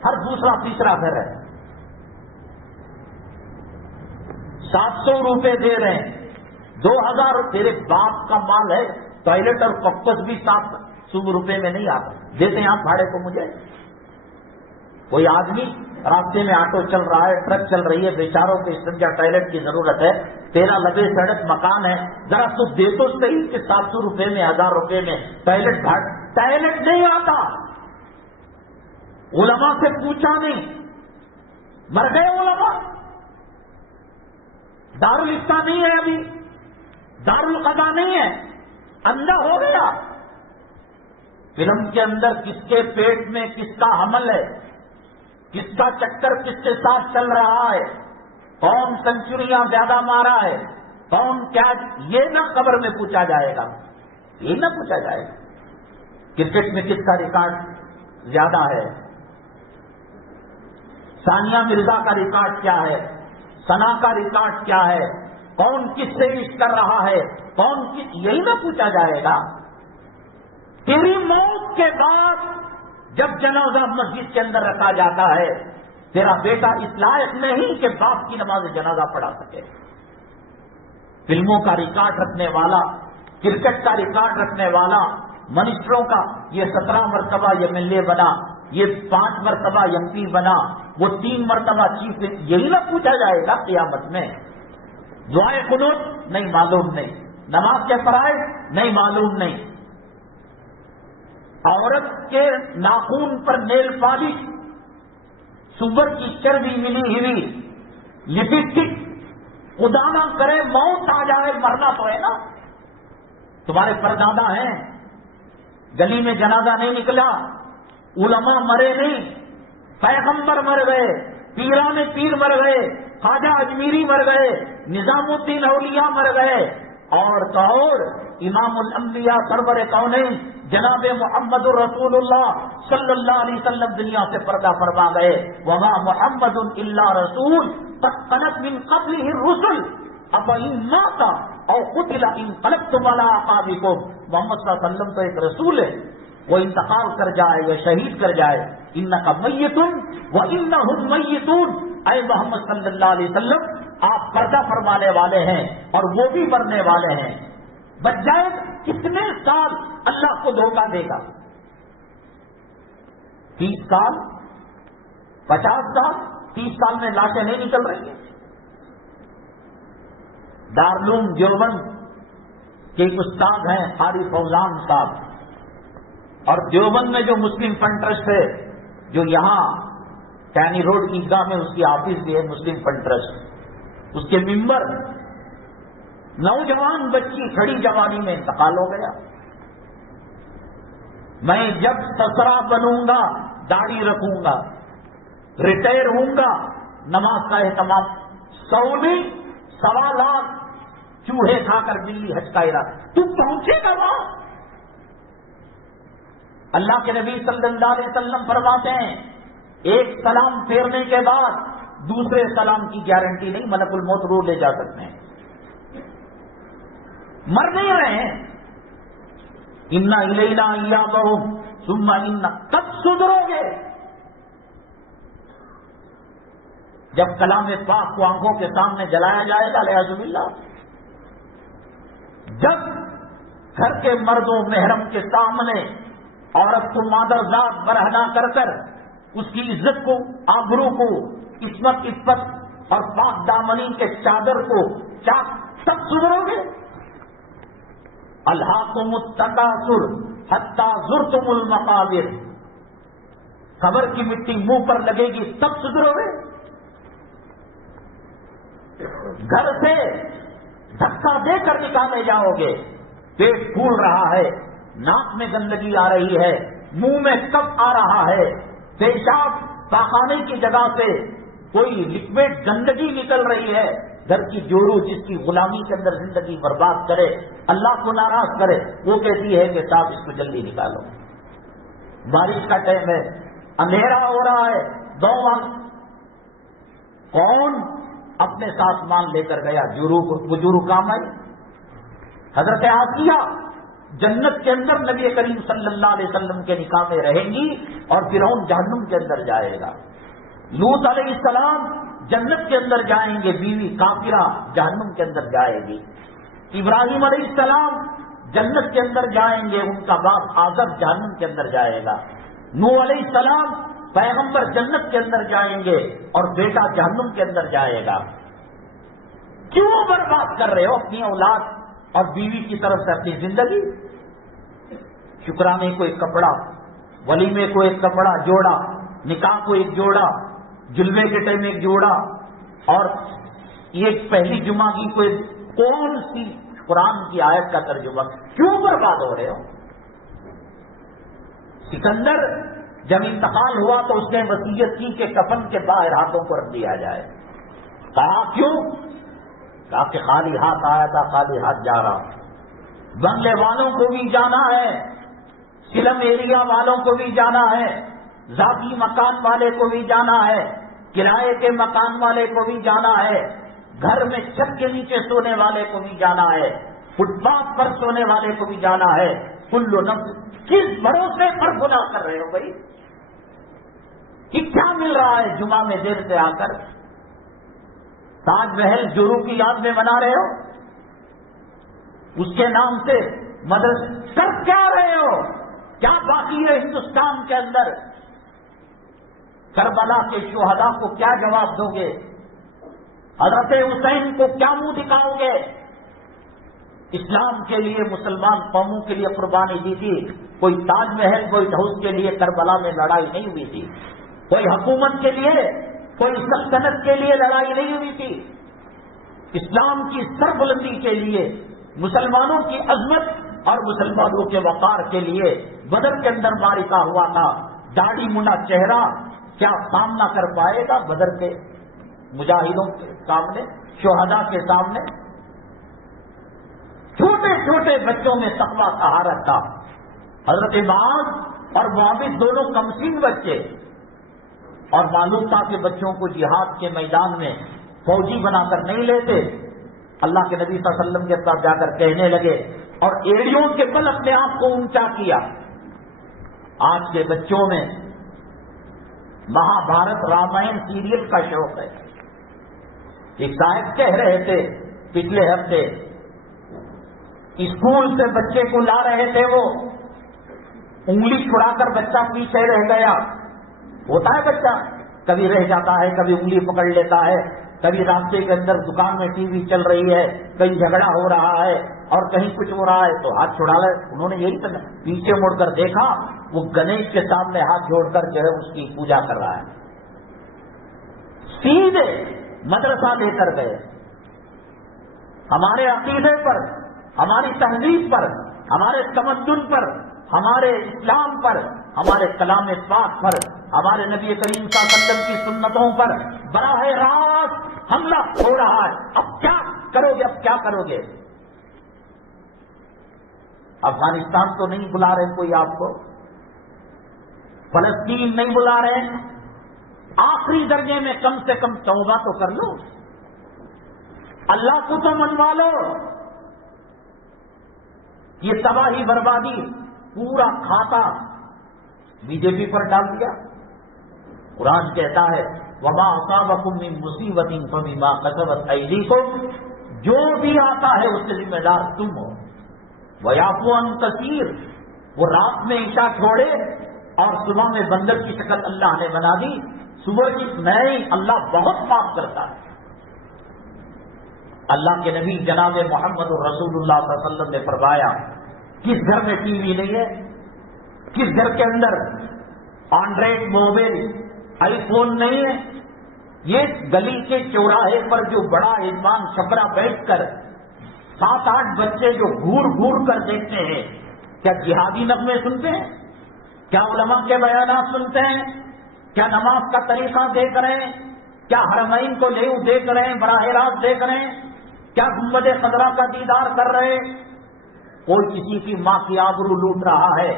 ہر دوسرا تیسرا گھر ہے. 700 روپے دے رہے ہیں، 2000 تیرے باپ کا مال ہے. ٹوائلٹ اور کپس بھی 700 روپے میں نہیں آتا. دیتے ہیں آپ بھاڑے کو مجھے. کوئی آدمی راستے میں آٹو چل رہا ہے، ٹرک چل رہی ہے، بیچاروں کو استنجا ٹوائلٹ کی ضرورت ہے، تیرا لبے سڑک مکان ہے، ذرا تو دے تو صحیح کہ 700 روپے میں 1000 روپے میں ٹوائلٹ نہیں آتا. علماء سے پوچھا نہیں، مر گئے علماء. دارالفتہ نہیں ہے، ابھی دارالقضا نہیں ہے، اندھا ہو گیا. فلم کے اندر کس کے پیٹ میں کس کا حمل ہے، کس کا چکر کس کے ساتھ چل رہا ہے، کون سنچریاں زیادہ مارا ہے، کون کیا، یہ نہ قبر میں پوچھا جائے گا. یہ نہ پوچھا جائے گا کرکٹ میں کس کا ریکارڈ زیادہ ہے، ثانیہ مرزا کا ریکارڈ کیا ہے، ثنا کا ریکارڈ کیا ہے، کون کس سے عشق کر رہا ہے، کون کس، یہی نہ پوچھا جائے گا. تیری موت کے بعد جب جنازہ مسجد کے اندر رکھا جاتا ہے، تیرا بیٹا اس لائق نہیں کہ باپ کی نماز جنازہ پڑھا سکے. فلموں کا ریکارڈ رکھنے والا، کرکٹ کا ریکارڈ رکھنے والا، منسٹروں کا یہ 17 مرتبہ ایم ایل اے بنا، یہ 5 مرتبہ ایم پی بنا، وہ 3 مرتبہ چیف، یہی نہ پوچھا جائے گا قیامت میں. دعائے قنوت نہیں معلوم نہیں، نماز کے فرائض نہیں معلوم نہیں، عورت کے ناخون پر نیل پالش، سور کی چربی ملی ہوئی، لپسٹک، خدا نہ کرے موت آ جائے، مرنا تو ہے نا. تمہارے پردادا ہیں، گلی میں جنازہ نہیں نکلا، علماء مرے نہیں، پیغمبر مر گئے، پیران پیر مر گئے، خواجہ اجمیری مر گئے، نظام الدین اولیاء مر گئے، اور تو اور امام الانبیاء سرور کونین جناب محمد الرسول اللہ صلی اللہ علیہ وسلم دنیا سے پردہ فرما گئے. وما محمد الا رسول قد خلت من قبلہ الرسل افإن مات او قتل انقلبتم علی اعقابکم. محمد صلی اللہ علیہ وسلم تو ایک رسول ہے، وہ انتقال کر جائے یا شہید کر جائے، انک میت وانہم میتون. اے محمد صلی اللہ علیہ وسلم آپ پردہ فرمانے والے ہیں اور وہ بھی مرنے والے ہیں. بچ جائے کتنے سال اللہ کو دھوکہ دے گا؟ 30 سال 50 سال 30 سال میں لاشیں نہیں نکل رہی ہیں؟ دارالعلوم دیوبند کے ایک استاد ہیں قاری فوزان صاحب، اور دیوبند میں جو مسلم فنڈ ٹرسٹ ہے، جو یہاں کینی روڈ عیدگاہ میں اس کی آفس بھی ہے مسلم فنڈ ٹرسٹ، اس کے ممبر نوجوان بچی کھڑی جوانی میں انتقال ہو گیا. میں جب سسرا بنوں گا داڑھی رکھوں گا، ریٹائر ہوں گا، نماز کا اہتمام. سعودی 1.25 لاکھ چوہے کھا کر بلی حج کا ارادہ، تو پہنچے گا وہاں؟ اللہ کے نبی صلی اللہ علیہ وسلم فرماتے ہیں ایک سلام پھیرنے کے بعد دوسرے سلام کی گارنٹی نہیں، ملک الموت روح لے جا سکتے ہیں. مر نہیں رہے ہیں. انا الینا ایابہم ثم انا، کب سدھرو گے؟ جب کلام پاک کو آنکھوں کے سامنے جلایا جائے گا والعیاذ باللہ. جب گھر کے مردوں محرم کے سامنے عورت کو مادرزاد برہنہ کر کر اس کی عزت کو، آبرو کو، عصمت اور پاک دامنی کے چادر کو سب سدھرو گے؟ الہاکم التکاثر حتی زرتم المقابر، قبر کی مٹی منہ پر لگے گی تب سدھرو گے؟ گھر سے دھکا دے کر نکالے جاؤ گے، پیٹ پھول رہا ہے، ناک میں گندگی آ رہی ہے، منہ میں کب آ رہا ہے، پیشاب پاخانے کی جگہ سے کوئی لکوڈ گندگی نکل رہی ہے. گھر کی جوڑو جس کی غلامی کے اندر زندگی برباد کرے، اللہ کو ناراض کرے، وہ کہتی ہے کہ صاحب اس کو جلدی نکالو. بارش کا ٹائم ہے، اندھیرا ہو رہا ہے، دو وقت کون اپنے ساتھ مان لے کر گیا؟ جورو کام آئی. حضرت آسیہ جنت کے اندر نبی کریم صلی اللہ علیہ وسلم کے نکاح میں رہیں گی اور فرعون جہنم کے اندر جائے گا. لوط علیہ السلام جنت کے اندر جائیں گے، بیوی کافرہ جہنم کے اندر جائے گی. ابراہیم علیہ السلام جنت کے اندر جائیں گے، ان کا باپ آزر جہنم کے اندر جائے گا. نوح علیہ السلام پیغمبر جنت کے اندر جائیں گے اور بیٹا جہنم کے اندر جائے گا. کیوں برباد کر رہے ہو اپنی اولاد اور بیوی کی طرف سے اپنی زندگی؟ شکرانے کو ایک کپڑا، ولیمے کو ایک کپڑا جوڑا، نکاح کو ایک جوڑا، جلوے کے ٹائم ایک جوڑا، اور یہ پہلی جمعہ کی کوئی کون سی قرآن کی آیت کا ترجمہ؟ کیوں برباد ہو رہے ہو؟ سکندر جب انتقال ہوا تو اس نے وصیت کی کہ کفن کے باہر ہاتھوں کو رکھ دیا جائے. کہا کیوں؟ کہا کہ خالی ہاتھ آیا تھا، خالی ہاتھ جا رہا. بنگلے والوں کو بھی جانا ہے، سلم ایریا والوں کو بھی جانا ہے، ذاتی مکان والے کو بھی جانا ہے، کرائے کے مکان والے کو بھی جانا ہے، گھر میں چھت کے نیچے سونے والے کو بھی جانا ہے، فٹ پاتھ پر سونے والے کو بھی جانا ہے. کل نفس، کس بھروسے پر گناہ کر رہے ہو بھائی؟ کہ کیا مل رہا ہے جمعہ میں دیر سے آ کر؟ تاج محل جورو کی یاد میں بنا رہے ہو، اس کے نام سے مدرسے کر کیا رہے ہو؟ کیا باقی ہے ہندوستان کے اندر؟ کربلا کے شہداء کو کیا جواب دو گے؟ حضرت حسین کو کیا منہ دکھاؤ گے؟ اسلام کے لیے، مسلمان قوموں کے لیے قربانی دی تھی. کوئی تاج محل، کوئی ہاؤس کے لیے کربلا میں لڑائی نہیں ہوئی تھی. کوئی حکومت کے لیے، کوئی سلطنت کے لیے لڑائی نہیں ہوئی تھی. اسلام کی سربلندی کے لیے، مسلمانوں کی عظمت اور مسلمانوں کے وقار کے لیے بدر کے اندر معرکہ ہوا تھا. داڑھی منا چہرہ کیا سامنا کر پائے گا بدر کے مجاہدوں کے سامنے، شہداء کے سامنے؟ چھوٹے چھوٹے بچوں میں تقویٰ طہارت تھا. حضرت معاذ اور معاویہ دونوں کمسین بچے، اور معلوم تھا کہ بچوں کو جہاد کے میدان میں فوجی بنا کر نہیں لیتے. اللہ کے نبی صلی اللہ علیہ وسلم کے پاس جا کر کہنے لگے اور ایڑیوں کے بل اپنے آپ کو اونچا کیا. آج کے بچوں میں مہابھارت رامائن سیریل کا شوق ہے. ایک صاحب کہہ رہے تھے پچھلے ہفتے اسکول سے بچے کو لا رہے تھے، وہ انگلی چھڑا کر بچہ پیچھے رہ گیا. ہوتا ہے بچہ کبھی رہ جاتا ہے، کبھی انگلی پکڑ لیتا ہے، کبھی راستے کے اندر دکان میں ٹی وی چل رہی ہے، کہیں جھگڑا ہو رہا ہے اور کہیں کچھ ہو رہا ہے تو ہاتھ چھڑا لے. انہوں نے یہی کرنا، پیچھے مڑ کر دیکھا وہ گنیش کے سامنے ہاتھ جوڑ کر جو ہے اس کی پوجا کر رہا ہے. سیدھے مدرسہ لے کر گئے. ہمارے عقیدے پر، ہماری تہذیب پر، ہمارے تمدن پر، ہمارے اسلام پر، ہمارے کلام پاک پر، ہمارے نبی کریم صلی اللہ علیہ وسلم کی سنتوں پر براہ راست حملہ ہو رہا ہے. اب کیا کرو گے؟ اب کیا کرو گے؟ افغانستان تو نہیں بلا رہے کوئی آپ کو، فلسطین نہیں بلا رہے، آخری درجے میں کم سے کم توبہ تو کر لو، اللہ کو تو منوا لو. یہ تباہی بربادی پورا کھاتا بی جے پی پر ڈال دیا. قرآن کہتا ہے وما اصابکم من مصیبت فبما کسبت ایدیکم، جو بھی آتا ہے اس سے ذمہ دار تم ہو. ویعفو عن کثیر، وہ رات میں عشاء چھوڑے اور صبح میں بندر کی شکل اللہ نے بنا دی. صبح کی نہیں، اللہ بہت معاف کرتا ہے. اللہ کے نبی جناب محمد رسول اللہ صلی اللہ علیہ وسلم نے فرمایا کس گھر میں ٹی وی نہیں ہے، کس گھر کے اندر اینڈرائڈ موبائل آئی فون نہیں ہے. یہ گلی کے چوراہے پر جو بڑا ایمان چھپرا بیٹھ کر 7-8 بچے جو گھور گھور کر دیکھتے ہیں، کیا جہادی نغمے سنتے ہیں؟ کیا علماء کے بیانات سنتے ہیں؟ کیا نماز کا طریقہ دیکھ رہے ہیں؟ کیا حرمین کو لیو دیکھ رہے ہیں، براہ راست دیکھ رہے ہیں؟ کیا گنبد خضرا کا دیدار کر رہے ہیں؟ کوئی کسی کی ماں کی آبرو لوٹ رہا ہے،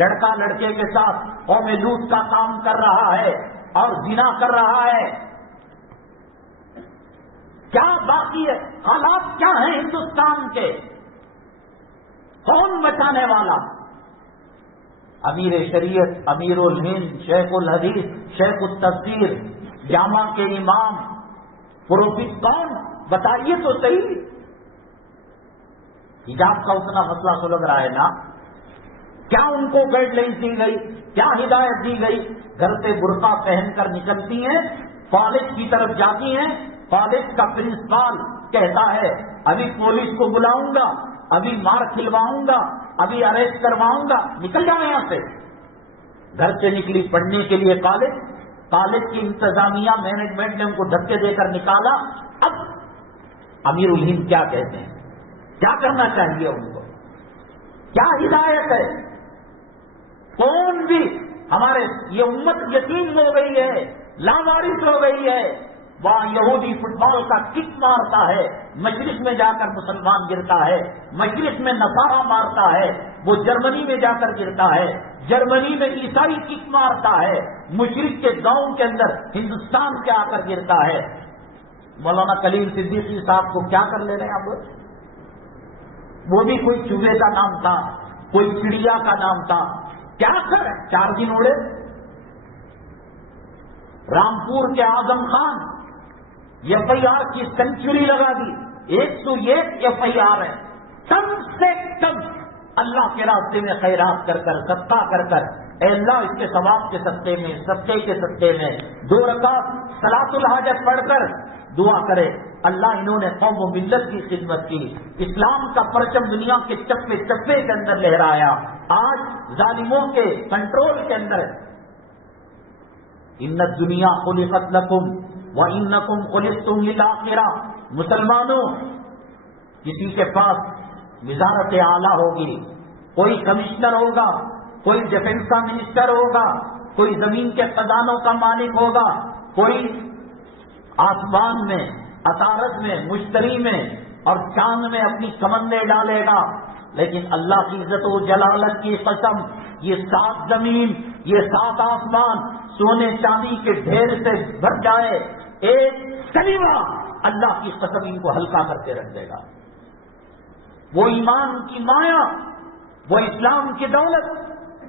لڑکا لڑکے کے ساتھ قوم لوٹ کا کام کر رہا ہے اور زنا کر رہا ہے. کیا باقی ہے؟ حالات کیا ہیں ہندوستان کے؟ کون بچانے والا؟ امیر شریعت، امیر الہند، شیخ الحدیث، شیخ التفسیر، جامع کے امام، پروفیٹ کون؟ بتائیے تو صحیح. حجاب کا اتنا مسئلہ سلجھ رہا ہے نا، کیا ان کو گائیڈ لائن دی گئی؟ کیا ہدایت دی گئی؟ گھر سے برقع پہن کر نکلتی ہیں، کالج کی طرف جاتی ہیں، کالج کا پرنسپل کہتا ہے ابھی پولیس کو بلاؤں گا، ابھی مار کھلواؤں گا، ابھی اریسٹ کرواؤں گا، نکل جاؤ یہاں سے. گھر سے نکلی پڑھنے کے لیے کالج کی انتظامیہ مینجمنٹ نے ان کو دھکے دے کر نکالا. اب امیر الہند کیا کہتے ہیں؟ کیا کرنا چاہیے ان کو؟ کیا ہدایت ہے؟ کون بھی ہمارے یہ امت یتیم ہو گئی ہے، لاوارث ہو گئی ہے. وہاں یہودی فٹ بال کا کک مارتا ہے، مشرق میں جا کر مسلمان گرتا ہے، مشرق میں نصارہ مارتا ہے، وہ جرمنی میں جا کر گرتا ہے، جرمنی میں عیسائی کک مارتا ہے، مشرق کے گاؤں کے اندر ہندوستان کے آ کر گرتا ہے. مولانا کلیم صدیقی صاحب کو کیا کر لے رہے ہیں اب؟ وہ بھی کوئی چوہے کا نام تھا، کوئی چڑیا کا نام تھا، کیا کر 4 دن اڑے. رامپور کے اعظم خان FIR کی سینچری لگا دی، 101 FIR ہے. کم سے کم اللہ کے راستے میں خیرات کر کر، صدقہ کر کر، اے اللہ اس کے ثواب کے صدقے میں، صدقے کے صدقے میں 2 رکعت صلاۃ الحاجت پڑھ کر دعا کرے اللہ انہوں نے قوم و ملت کی خدمت کی، اسلام کا پرچم دنیا کے چپے چپے کے اندر لہرایا. آج ظالموں کے کنٹرول کے اندر ان الدنیا خلقت لکم وانکم خلقتم للآخرہ. مسلمانوں، کسی کے پاس وزارت اعلیٰ ہوگی، کوئی کمشنر ہوگا، کوئی ڈیفنس کا منسٹر ہوگا، کوئی زمین کے خزانوں کا مالک ہوگا، کوئی آسمان میں، عطارد میں، مشتری میں اور چاند میں اپنی کمندیں ڈالے گا. لیکن اللہ کی عزت و جلالت کی قسم، یہ 7 زمین، یہ 7 آسمان سونے چاندی کے ڈھیر سے بھر جائے، ایک کلمہ اللہ کی قسم ان کو ہلکا کر کے رکھ دے گا. وہ ایمان کی مایا، وہ اسلام کی دولت،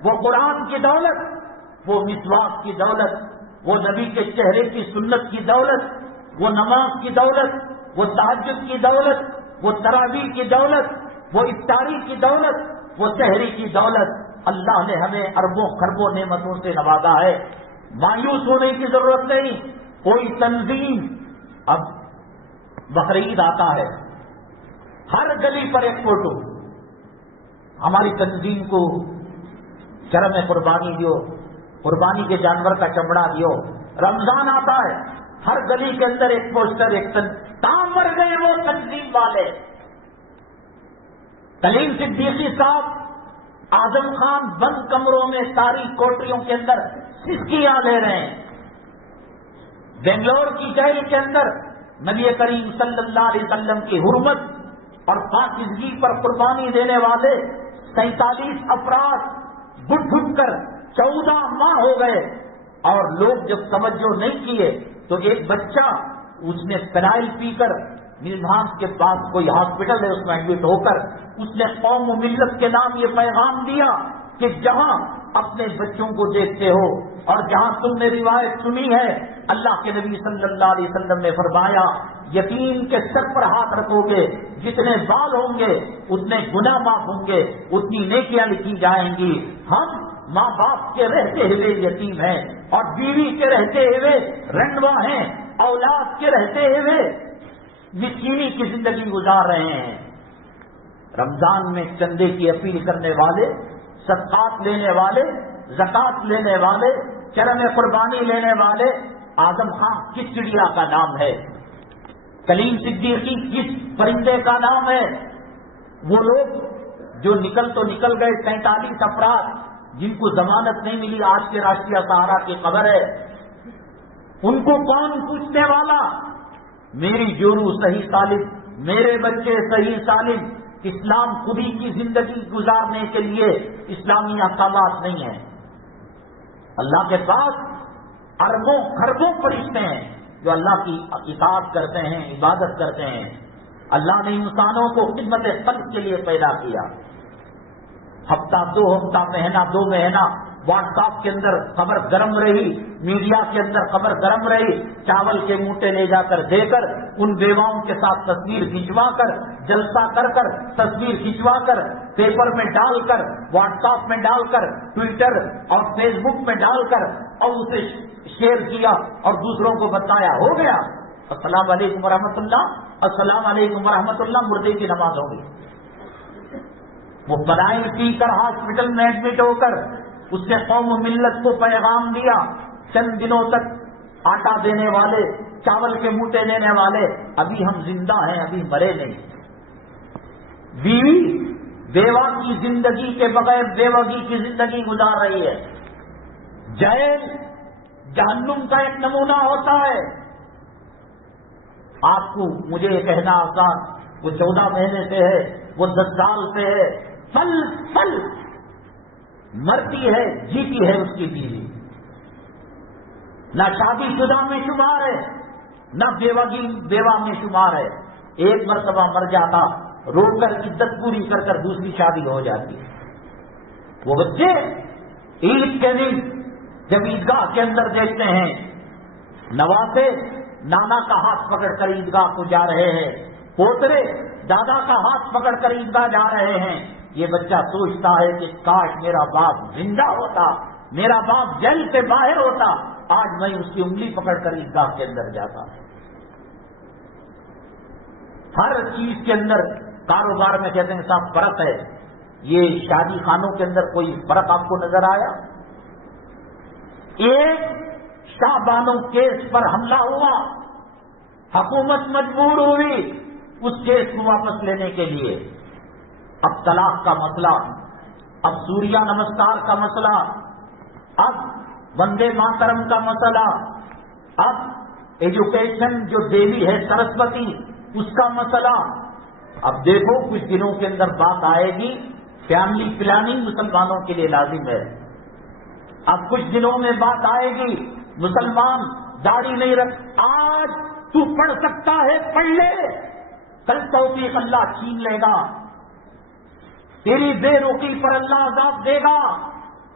وہ قرآن کی دولت، وہ مسواک کی دولت، وہ نبی کے چہرے کی سنت کی دولت، وہ نماز کی دولت، وہ تہجد کی دولت، وہ تراویح کی دولت، وہ افطاری کی دولت، وہ سحری کی دولت اللہ نے ہمیں اربوں خربوں نعمتوں سے نوازا ہے. مایوس ہونے کی ضرورت نہیں. کوئی تنظیم، اب بقرعید آتا ہے، ہر گلی پر ایک فوٹو، ہماری تنظیم کو شرم قربانی دیو، قربانی کے جانور کا چمڑا دیو. رمضان آتا ہے، ہر گلی کے اندر ایک پوسٹر، ایک کام مر گئے وہ تنظیم والے. کلیم صدیقی صاحب اعظم خان بند کمروں میں تاریخ کوٹریوں کے اندر سسکیاں لے رہے ہیں. بنگلور کی جیل کے اندر نبی کریم صلی اللہ علیہ وسلم کی حرمت اور پاکیزگی پر قربانی دینے والے 47 افراد گٹ گٹ کر 14 ماہ ہو گئے. اور لوگ جب توجہ نہیں کیے تو ایک بچہ، اس نے فینائل پی کر نیلمہانس کے پاس کوئی ہاسپٹل ہے اس میں ایڈمٹ ہو کر اس نے قوم و ملت کے نام یہ پیغام دیا کہ جہاں اپنے بچوں کو دیکھتے ہو اور جہاں تم نے روایت سنی ہے، اللہ کے نبی صلی اللہ علیہ وسلم نے فرمایا یتیم کے سر پر ہاتھ رکھو گے، جتنے بال ہوں گے اتنے گناہ معاف ہوں گے، اتنی نیکیاں لکھی جائیں گی. ہم ماں باپ کے رہتے ہوئے یتیم ہیں اور بیوی کے رہتے ہوئے رنڈوا ہیں، اولاد کے رہتے ہوئے مسکینی کی زندگی گزار رہے ہیں. رمضان میں چندے کی اپیل کرنے والے، صدقات لینے والے، زکات لینے والے، چرم قربانی لینے والے، اعظم خان کس چڑیا کا نام ہے؟ کلیم صدیقی کس پرندے کا نام ہے؟ وہ لوگ جو تو نکل گئے 47 افراد جن کو ضمانت نہیں ملی، آج کے راشٹریہ سہارا کی خبر ہے. ان کو کون پوچھنے والا؟ میری جورو صحیح سالم، میرے بچے صحیح سالم. اسلام خودی کی زندگی گزارنے کے لیے اسلامی احکامات نہیں ہیں. اللہ کے پاس اربوں خربوں فرشتے ہیں جو اللہ کی اطاعت کرتے ہیں، عبادت کرتے ہیں. اللہ نے انسانوں کو خدمت خلق کے لیے پیدا کیا. ہفتہ 2 ہفتہ، مہینہ 2 مہینہ واٹس ایپ کے اندر خبر گرم رہی، میڈیا کے اندر خبر گرم رہی، چاول کے موٹے لے جا کر دے کر ان بیواؤں کے ساتھ تصویر کھنچوا کر، جلسہ کر کر تصویر کھنچوا کر، پیپر میں ڈال کر، واٹس ایپ میں ڈال کر، ٹویٹر اور فیس بک میں ڈال کر اور اسے شیئر کیا اور دوسروں کو بتایا. ہو گیا السلام علیکم ورحمۃ اللہ، السلام علیکم ورحمۃ اللہ، مردے کی نماز ہوگی. وہ فنائل پی کر ہاسپٹل میں ایڈمٹ ہو کر اس نے قوم و ملت کو پیغام دیا. چند دنوں تک آٹا دینے والے، چاول کے موٹے دینے والے، ابھی ہم زندہ ہیں، ابھی مرے نہیں. بیوی بیوہ کی زندگی کے بغیر بیوگی کی زندگی گزار رہی ہے. جیل جہنم کا ایک نمونہ ہوتا ہے. آپ کو مجھے یہ کہنا آسان، وہ 14 مہینے سے ہے، وہ 10 سال سے ہے، پل پل مرتی ہے جیتی ہے اس کی بیوی. نہ شادی شدہ میں شمار ہے، نہ بیوہ میں شمار ہے. ایک مرتبہ مر جاتا، رو کر عدت پوری کر کر دوسری شادی ہو جاتی. وہ بچے عید کے دن جب عیدگاہ کے اندر دیکھتے ہیں نواسے نانا کا ہاتھ پکڑ کر عیدگاہ کو جا رہے ہیں، پوترے دادا کا ہاتھ پکڑ کر عیدگاہ جا رہے ہیں، یہ بچہ سوچتا ہے کہ کاش میرا باپ زندہ ہوتا، میرا باپ جیل سے باہر ہوتا، آج میں اس کی انگلی پکڑ کر عیدگاہ کے اندر جاتا. ہر چیز کے اندر کاروبار میں کہتے ہیں صاحب فرق ہے. یہ شادی خانوں کے اندر کوئی فرق آپ کو نظر آیا؟ ایک شاہ بانو کیس پر حملہ ہوا، حکومت مجبور ہوئی اس کیس کو واپس لینے کے لیے. اب طلاق کا مسئلہ، اب سوریہ نمسکار کا مسئلہ، اب وندے ماترم کا مسئلہ، اب ایجوکیشن جو دیوی ہے سرسوتی اس کا مسئلہ. اب دیکھو کچھ دنوں کے اندر بات آئے گی، فیملی پلاننگ مسلمانوں کے لیے لازم ہے. اب کچھ دنوں میں بات آئے گی مسلمان داڑھی نہیں رکھ، آج تو پڑھ سکتا ہے پڑھ لے، کل توفیق اللہ چھین لے گا. تیری بے روکی پر اللہ عذاب دے گا،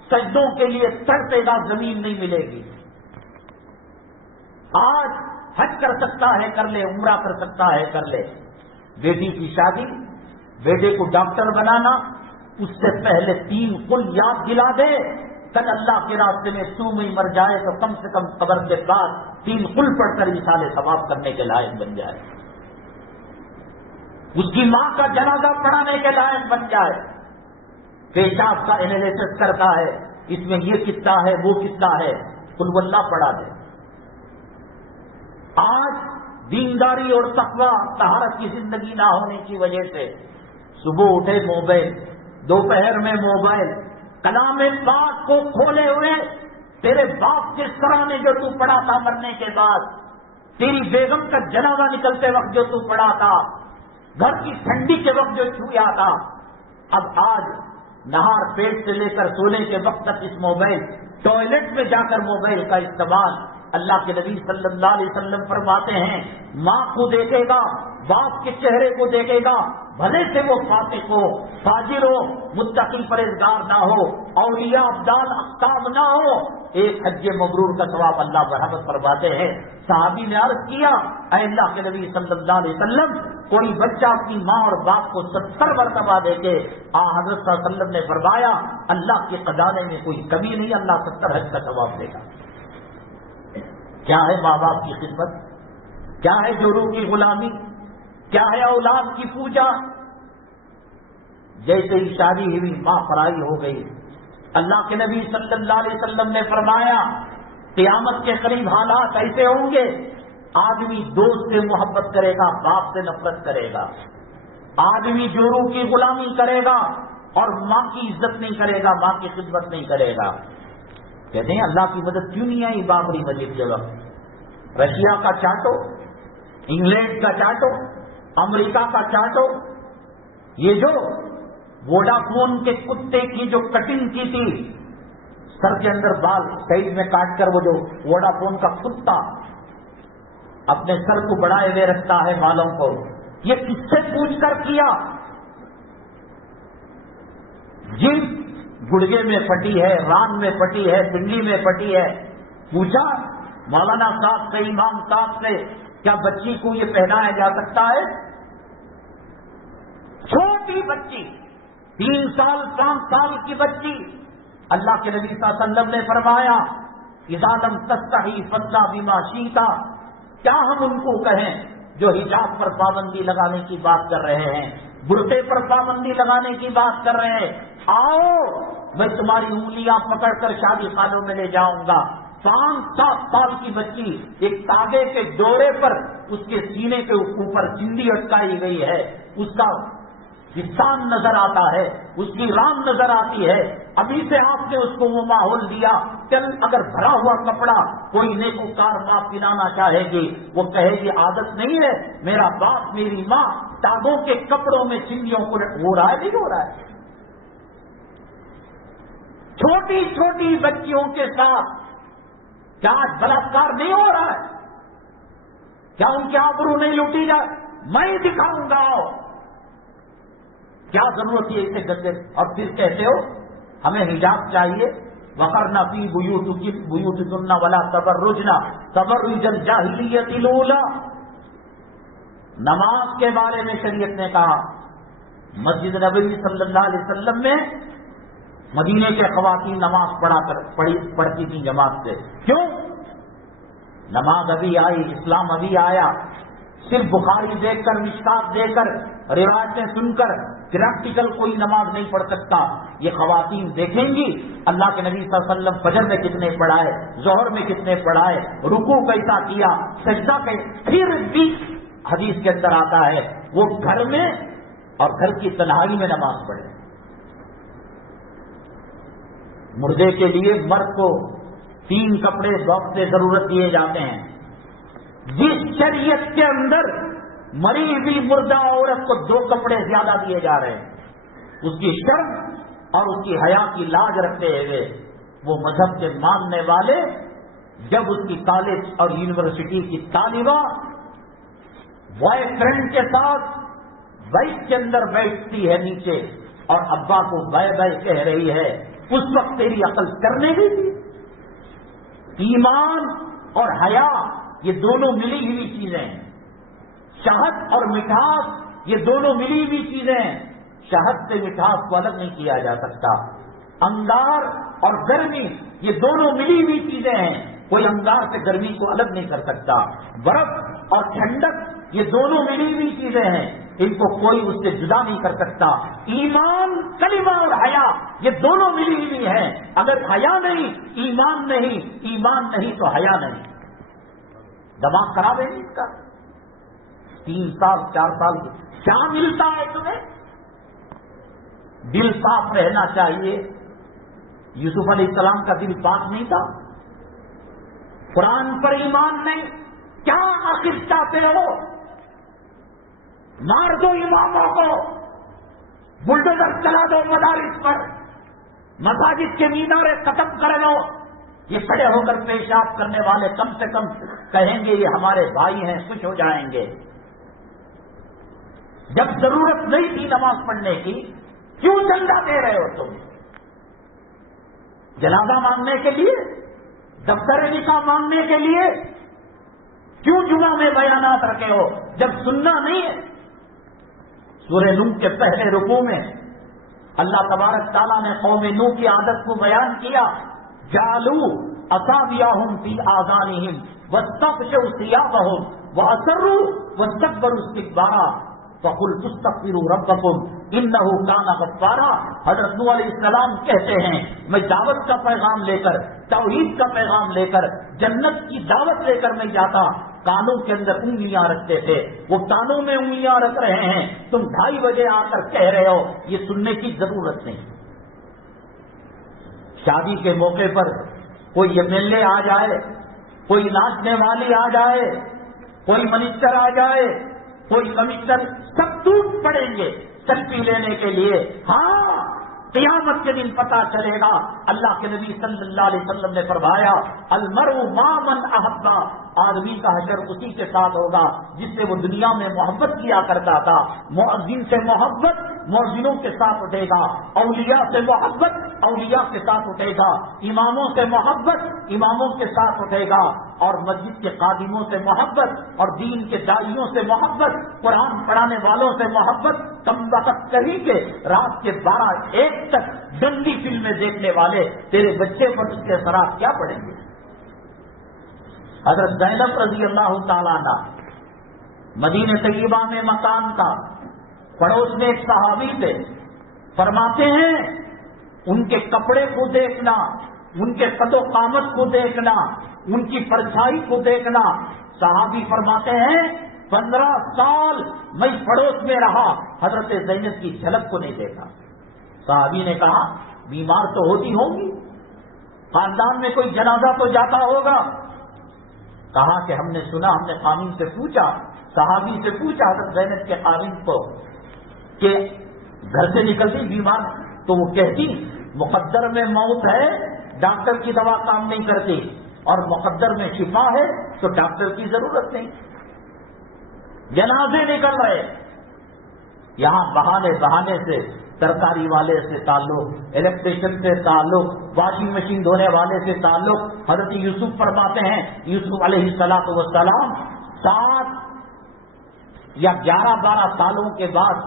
سجدوں کے لیے تڑپے گا، زمین نہیں ملے گی. آج حج کر سکتا ہے کر لے، عمرہ کر سکتا ہے کر لے. بیٹی کی شادی بیٹے کو ڈاکٹر بنانا، اس سے پہلے 3 قل یاد دلا دے، کل اللہ کے راستے میں میں مر جائے تو کم سے کم قبر کے بعد 3 قل پڑھ کر ایصال ثواب کرنے کے لائق بن جائے، اس کی ماں کا جنازہ پڑھانے کے لائق بن جائے، پیشاب کا انالیسس کرتا ہے، اس میں یہ کتنا ہے وہ کتنا ہے، قل واللہ پڑھا دے۔ آج دینداری اور تقوی طہارت کی زندگی نہ ہونے کی وجہ سے صبح اٹھے موبائل، دوپہر میں موبائل، کلام پاک کو کھولے ہوئے تیرے باپ کے سرانے جو تو پڑھا تھا مرنے کے بعد، تیری بیگم کا جنازہ نکلتے وقت جو تو پڑھا تھا، گھر کی ٹھنڈی کے وقت جو چھویا تھا، اب آج نہار پیٹ سے لے کر سونے کے وقت تک اس موبائل، ٹوائلٹ میں جا کر موبائل کا استعمال۔ اللہ کے نبی صلی اللہ علیہ وسلم فرماتے ہیں ماں کو دیکھے گا، باپ کے چہرے کو دیکھے گا، بھلے سے وہ فاسق ہو، فاجر ہو، متقی پرہیزگار نہ ہو، اولیاء ابدال اقطاب نہ ہو، ایک حج مبرور کا ثواب اللہ برحمت فرماتے ہیں۔ صحابی نے عرض کیا اے اللہ کے نبی صلی اللہ علیہ وسلم، کوئی بچہ اپنی ماں اور باپ کو 70 مرتبہ دے کے، حضرت صلی اللہ علیہ وسلم نے فرمایا اللہ کے خزانے میں کوئی کمی نہیں، اللہ 70 حج کا ثواب دے گا۔ کیا ہے ماں باپ کی خدمت، کیا ہے جوروں کی غلامی، کیا ہے اولاد کی پوجا؟ جیسے ہی شادی ہوئی ماں فرائی ہو گئی۔ اللہ کے نبی صلی اللہ علیہ وسلم نے فرمایا قیامت کے قریب حالات ایسے ہوں گے، آدمی دوست سے محبت کرے گا، باپ سے نفرت کرے گا، آدمی جوروں کی غلامی کرے گا اور ماں کی عزت نہیں کرے گا، ماں کی خدمت نہیں کرے گا۔ کہتے ہیں اللہ کی مدد کیوں نہیں آئی بابری مسجد کے وقت؟ رشیا کا چاٹو، انگلینڈ کا چاٹو، امریکہ کا چاٹو، یہ جو ووڈا فون کے کتے کی جو کٹنگ کی تھی، سر کے اندر بال سائڈ میں کاٹ کر، وہ جو ووڈا فون کا کتا اپنے سر کو بڑھائے ہوئے رکھتا ہے بالوں کو، یہ کس سے پوچھ کر کیا؟ جن گڑگے میں پھٹی ہے، ران میں پھٹی ہے، پنڈلی میں پھٹی ہے، پوچھا مولانا صاحب سے، امام صاحب سے، کیا بچی کو یہ پہنایا جا سکتا ہے؟ چھوٹی بچی، 3 سال 5 سال کی بچی، اللہ کے نبی صلی اللہ علیہ وسلم نے فرمایا اذا لم تستحی فاصنع بما شئت، کیا ہم ان کو کہیں جو حجاب پر پابندی لگانے کی بات کر رہے ہیں، برقعے پر پابندی لگانے کی بات کر رہے ہیں، آؤ میں تمہاری انگلیاں پکڑ کر شادی خانوں میں لے جاؤں گا۔ 5-7 سال کی بچی، ایک تاگے کے ڈورے پر اس کے سینے کے اوپر چندی اٹکائی گئی ہے، اس کا حصان نظر آتا ہے، اس کی ران نظر آتی ہے، ابھی سے آپ نے اس کو وہ ماحول دیا کہ اگر بھرا ہوا کپڑا کوئی نیکوکار ماں پہنانا چاہے گی، وہ کہے گی عادت نہیں ہے، میرا باپ میری ماں تاگوں کے کپڑوں میں چندیوں کو ہو رہا ہے، نہیں ہو رہا ہے۔ چھوٹی چھوٹی بچیوں کے ساتھ کیا آج بلاತ್ಕಾರ نہیں ہو رہا ہے؟ کیا ان کے آبرو نہیں لوٹی جائے؟ میں دکھاؤں گا، کیا ضرورت ہے اسے گندے؟ اور پھر کہتے ہو ہمیں حجاب چاہیے، وقرنا فی بیوتکن ولا تبرجن تبرج الجاہلیۃ الاولی۔ نماز کے بارے میں شریعت نے کہا، مسجد نبوی صلی اللہ علیہ وسلم میں مدینے کے خواتین نماز پڑھتی تھی جماعت سے۔ کیوں؟ نماز ابھی آئی، اسلام ابھی آیا، صرف بخاری دیکھ کر، مشکات دیکھ کر، روایتیں سن کر پریکٹیکل کوئی نماز نہیں پڑھ سکتا۔ یہ خواتین دیکھیں گی اللہ کے نبی صلی اللہ علیہ وسلم فجر میں کتنے پڑھائے، ظہر میں کتنے پڑھائے، رکوع کیسا کیا، سجدہ کیسا، پھر بھی حدیث کے اندر آتا ہے وہ گھر میں اور گھر کی تنہائی میں نماز پڑھے۔ مردے کے لیے مرد کو 3 کپڑے وقت سے ضرورت دیے جاتے ہیں، جس شریعت کے اندر مری ہوئی مردہ عورت کو 2 کپڑے زیادہ دیے جا رہے ہیں، اس کی شرم اور اس کی حیا کی لاج رکھتے ہوئے وہ مذہب کے ماننے والے جب اس کی کالج اور یونیورسٹی کی طالبہ بوائے فرینڈ کے ساتھ بائک کے اندر بیٹھتی ہے نیچے اور ابا کو بائے بائے کہہ رہی ہے، اس وقت تیری عقل کرنے گئی تھی؟ ایمان اور حیا یہ دونوں ملی ہوئی چیزیں ہیں، شہد اور مٹھاس یہ دونوں ملی ہوئی چیزیں ہیں۔ شہد سے مٹھاس کو الگ نہیں کیا جا سکتا. انگار اور گرمی یہ دونوں ملی ہوئی چیزیں ہیں، کوئی انگار سے گرمی کو الگ نہیں کر سکتا. برف اور ٹھنڈک یہ دونوں ملی ہوئی چیزیں ہیں، ان کو کوئی اس سے جدا نہیں کر سکتا. ایمان، کلمہ اور حیا یہ دونوں ملی ہوئی ہیں. اگر حیا نہیں ایمان نہیں، ایمان نہیں تو حیا نہیں. دماغ خراب ہے اس کا. 3 سال 4 سال کیا ملتا ہے تمہیں؟ دل صاف رہنا چاہیے. یوسف علیہ السلام کا دل پاک نہیں تھا؟ قرآن پر ایمان نہیں، کیا آخر چاہتے ہو؟ مار دو اماموں کو، بلڈوزر چلا دو مدارس پر، مساجد کے مینارے ختم کر لو. یہ کھڑے ہو کر پیشاب کرنے والے کم سے کم کہیں گے یہ ہمارے بھائی ہیں، خوش ہو جائیں گے. جب ضرورت نہیں تھی نماز پڑھنے کی کیوں چندہ دے رہے ہو تم؟ جنازہ مانگنے کے لیے، دفتر نکاح مانگنے کے لیے کیوں جمعہ میں بیانات رکھے ہو جب سننا نہیں ہے؟ سورہ نوح کے پہلے رکوع میں اللہ تبارک تعالیٰ نے قوم نوح کی عادت کو بیان کیا. جعلوا اصابعهم فی آذانہم واستغشوا ثیابہم واسروا واستکبروا استکبارا فقلت استغفروا ربکم انہ کان غفارا. حضرت نوح علیہ السلام کہتے ہیں میں دعوت کا پیغام لے کر، توحید کا پیغام لے کر، جنت کی دعوت لے کر میں جاتا. کانوں کے اندر انگلیاں رکھتے تھے، وہ کانوں میں انگلیاں رکھ رہے ہیں. تم 2:30 بجے آ کر کہہ رہے ہو یہ سننے کی ضرورت نہیں. شادی کے موقع پر کوئی MLA آ جائے، کوئی ناچنے والی آ جائے، کوئی منسٹر آ جائے، کوئی کمشنر، سب ٹوٹ پڑیں گے سیلفی لینے کے لیے. ہاں قیامت کے دن پتا چلے گا. اللہ کے نبی صلی اللہ علیہ وسلم نے فرمایا المرء مع من احب، آدمی کا حشر اسی کے ساتھ ہوگا جس سے وہ دنیا میں محبت کیا کرتا تھا. مؤذن سے محبت مؤذنوں کے ساتھ اٹھے گا، اولیاء سے محبت اولیاء کے ساتھ اٹھے گا، اماموں سے محبت اماموں کے ساتھ اٹھے گا، اور مسجد کے خادموں سے محبت اور دین کے داعیوں سے محبت، قرآن پڑھانے والوں سے محبت. کم وقت کہیں کہ رات کے 12-1 تک گندی فلمیں دیکھنے والے تیرے بچے پر اس کے اثرات کیا پڑیں گے؟ حضرت زینب رضی اللہ تعالیٰ عنہ مدینہ طیبہ میں مکان تھا، پڑوس میں ایک صحابی تھے. فرماتے ہیں ان کے کپڑے کو دیکھنا، ان کے قد و قامت کو دیکھنا، ان کی پرچھائی کو دیکھنا. صحابی فرماتے ہیں 15 سال میں پڑوس میں رہا، حضرت زینب کی جھلک کو نہیں دیکھا. صحابی نے کہا بیمار تو ہوتی ہوں گی، خاندان میں کوئی جنازہ تو جاتا ہوگا. کہا کہ ہم نے سنا، ہم نے خامن سے پوچھا، صحابی سے پوچھا حضرت زینب کے خامن کو کہ گھر سے نکلتی بیمار، تو وہ کہتی مقدر میں موت ہے، ڈاکٹر کی دوا کام نہیں کرتی، اور مقدر میں شفا ہے تو ڈاکٹر کی ضرورت نہیں. جنازے نکل رہے، یہاں بہانے سے ترکاری والے سے تعلق، الیکٹریشن سے تعلق، واشنگ مشین دھونے والے سے تعلق. حضرت یوسف فرماتے ہیں یوسف علیہ السلام 7 یا 11-12 سالوں کے بعد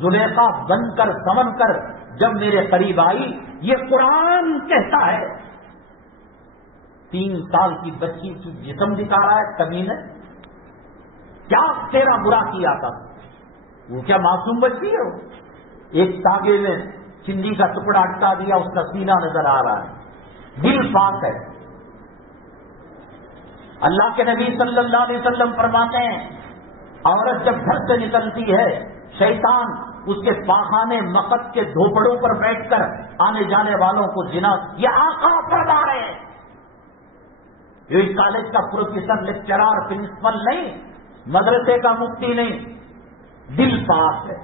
زلیخا بن کر سمن کر جب میرے قریب آئی. یہ قرآن کہتا ہے 3 سال کی بچی کی جسم دکھا رہا ہے کمینے، کیا تیرا برا کیا تھا؟ وہ کیا معصوم بچی ہے؟ ایک تاگے میں چندی کا ٹکڑا اٹکا دیا، اس کا سینہ نظر آ رہا ہے، دل پاک ہے. اللہ کے نبی صلی اللہ علیہ وسلم فرماتے ہیں عورت جب گھر سے نکلتی ہے شیطان اس کے پاخانے مقد کے دھوپڑوں پر بیٹھ کر آنے جانے والوں کو زنا. یہ آقا فرما رہے ہیں، یہ کالج کا پروفیسر لیکچرار پرنسپل نہیں، مدرسے کا مفتی نہیں، دل پاک ہے.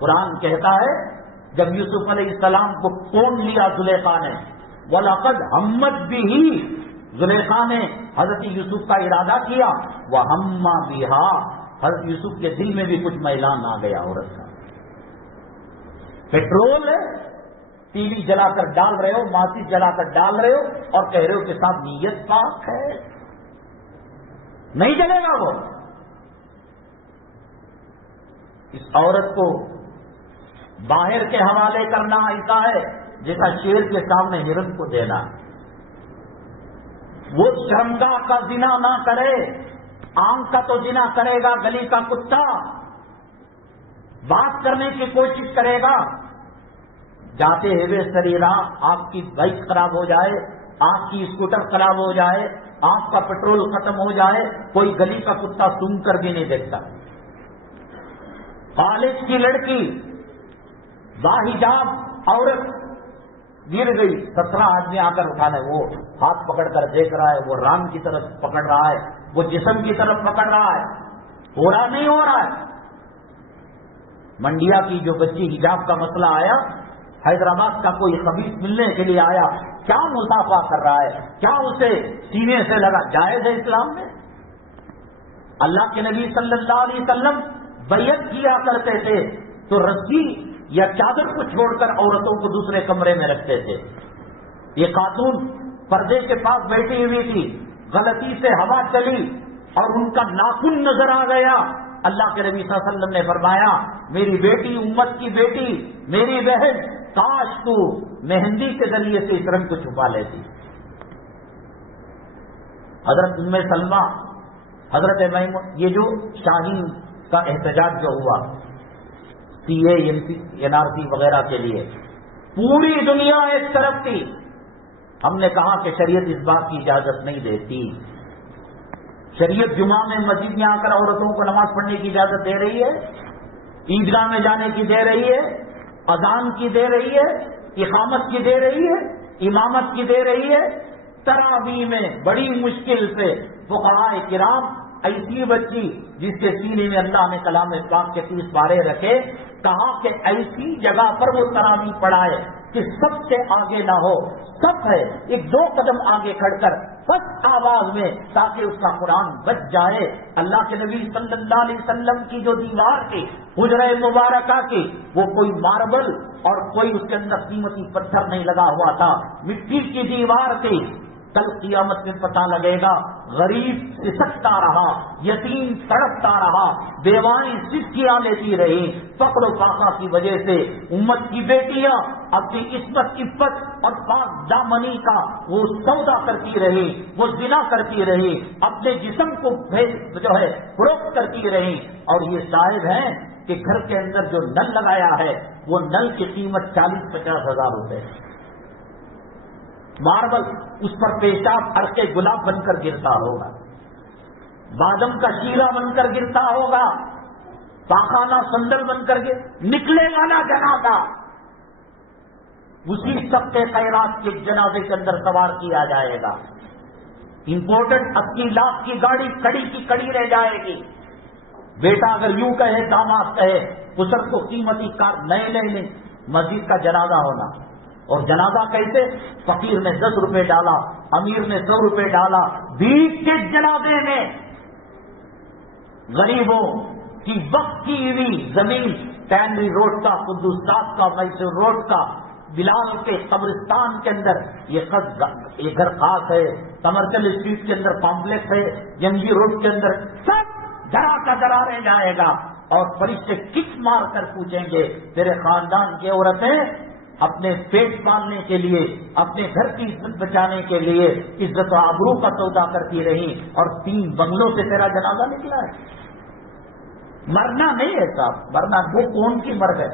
قرآن کہتا ہے جب یوسف علیہ السلام کو کون لیا زلیخا نے، وَلَقَدْ هَمَّتْ بِهِ، زلیخا نے حضرت یوسف کا ارادہ کیا، وَهَمَّ بِهَا، حضرت یوسف کے دل میں بھی کچھ میلان آ گیا عورت کا. پیٹرول ہے، ٹی وی جلا کر ڈال رہے ہو، ماچس جلا کر ڈال رہے ہو اور کہہ رہے ہو کہ صاحب نیت پاک ہے، نہیں جلے گا وہ. اس عورت کو باہر کے حوالے کرنا ایسا ہے جیسا شیر کے سامنے ہرن کو دینا. وہ شرمگاہ کا زنا نہ کرے، آنکھ کا تو زنا کرے گا، گلی کا کتا بات کرنے کی کوشش کرے گا، جاتے ہوئے سری راہ آپ کی بائک خراب ہو جائے، آپ کی اسکوٹر خراب ہو جائے، آپ کا پیٹرول ختم ہو جائے، کوئی گلی کا کتا سن کر بھی نہیں دیکھتا. کالج کی لڑکی باحجاب عورت گر گئی، 17 آدمی آ کر اٹھانے، وہ ہاتھ پکڑ کر دیکھ رہا ہے، وہ ران کی طرف پکڑ رہا ہے، وہ جسم کی طرف پکڑ رہا ہے، ہو رہا نہیں ہو رہا ہے. منڈیا کی جو بچی حجاب کا مسئلہ آیا، حیدرآباد کا کوئی خبیث ملنے کے لیے آیا، کیا مصافحہ کر رہا ہے، کیا اسے سینے سے لگا؟ جائز ہے اسلام میں؟ اللہ کے نبی صلی اللہ علیہ وسلم بیعت کیا کرتے تھے تو رسی یا چادر کو چھوڑ کر عورتوں کو دوسرے کمرے میں رکھتے تھے. یہ خاتون پردے کے پاس بیٹھی ہوئی تھی، غلطی سے ہوا چلی اور ان کا ناخن نظر آ گیا. اللہ کے نبی صلی اللہ علیہ وسلم نے فرمایا، میری بیٹی، امت کی بیٹی، میری بہن، کاش تو مہندی کے ذریعے سے اس رنگ کو چھپا لیتی. حضرت ام سلمہ، حضرت میمون، یہ جو شاہین کا احتجاج جو ہوا سی اے این آر سی وغیرہ کے لیے، پوری دنیا ایک طرف تھی. ہم نے کہا کہ شریعت اس بات کی اجازت نہیں دیتی. شریعت جمعہ میں مسجد میں آ کر عورتوں کو نماز پڑھنے کی اجازت دے رہی ہے، عیدگاہ میں جانے کی دے رہی ہے، اذان کی دے رہی ہے، اقامت کی دے رہی ہے، امامت کی دے رہی ہے. تراویح میں بڑی مشکل سے فقہاء کرام ایسی بچی جس کے سینے میں اللہ نے کلام پاک کے 30 پارے رکھے، کہا کہ ایسی جگہ پر وہ تراویح پڑھائے کہ سب سے آگے نہ ہو، سب ہے 1-2 قدم آگے کھڑ کر بس آواز میں، تاکہ اس کا قرآن بچ جائے. اللہ کے نبی صلی اللہ علیہ وسلم کی جو دیوار تھی حجرہ مبارکہ کی، وہ کوئی ماربل اور کوئی اس کے اندر قیمتی پتھر نہیں لگا ہوا تھا، مٹی کی دیوار تھی. کل قیامت میں پتہ لگے گا، غریب سسکتا رہا، یتیم تڑپتا رہا، بیوائیں سسکیاں لیتی رہی، فقر و فاقہ کی وجہ سے امت کی بیٹیاں اپنی عصمت عفت اور پاک دامنی کا وہ سودا کرتی رہی، وہ زنا کرتی رہی، اپنے جسم کو جو ہے فروخت کرتی رہی. اور یہ شاہد ہیں کہ گھر کے اندر جو نل لگایا ہے وہ نل کی قیمت 40-50 ہزار روپے. ماربل، اس پر پیشاب عرق گلاب بن کر گرتا ہوگا، بادم کا شیرہ بن کر گرتا ہوگا، پاخانہ سندل بن کر نکلے گا نا جنازہ، اسی سب کے خیرات کے جنازے کے اندر سوار کیا جائے گا. امپورٹنٹ 80 لاکھ کی گاڑی کڑی کی کڑی رہ جائے گی. بیٹا اگر یوں کہے، داماد کہے، اسر کو قیمتی کار نئے مسجد کا جنازہ ہونا. اور جنازہ کیسے؟ فقیر نے 10 روپے ڈالا، امیر نے 100 روپے ڈالا، بھیک کے جنازے میں غریبوں کی وقت کی ہوئی زمین، ٹینری روڈ کا، قدس صاحب کا، میسور روڈ کا، بلال کے قبرستان کے اندر یہ گھر خاص ہے، کمرشل اسٹریٹ کے اندر کمپلیکس ہے، جنگی روڈ کے اندر، سب ڈرا کا ڈرا رہ جائے گا. اور فرشتے کک مار کر پوچھیں گے، تیرے خاندان کی عورتیں اپنے پیٹ پالنے کے لیے، اپنے گھر کی عزت بچانے کے لیے عزت و آبرو کا سودا کرتی رہی، اور 3 بنگلوں سے تیرا جنازہ نکلا ہے. مرنا نہیں ہے صاحب، مرنا وہ کون کی مر گئے؟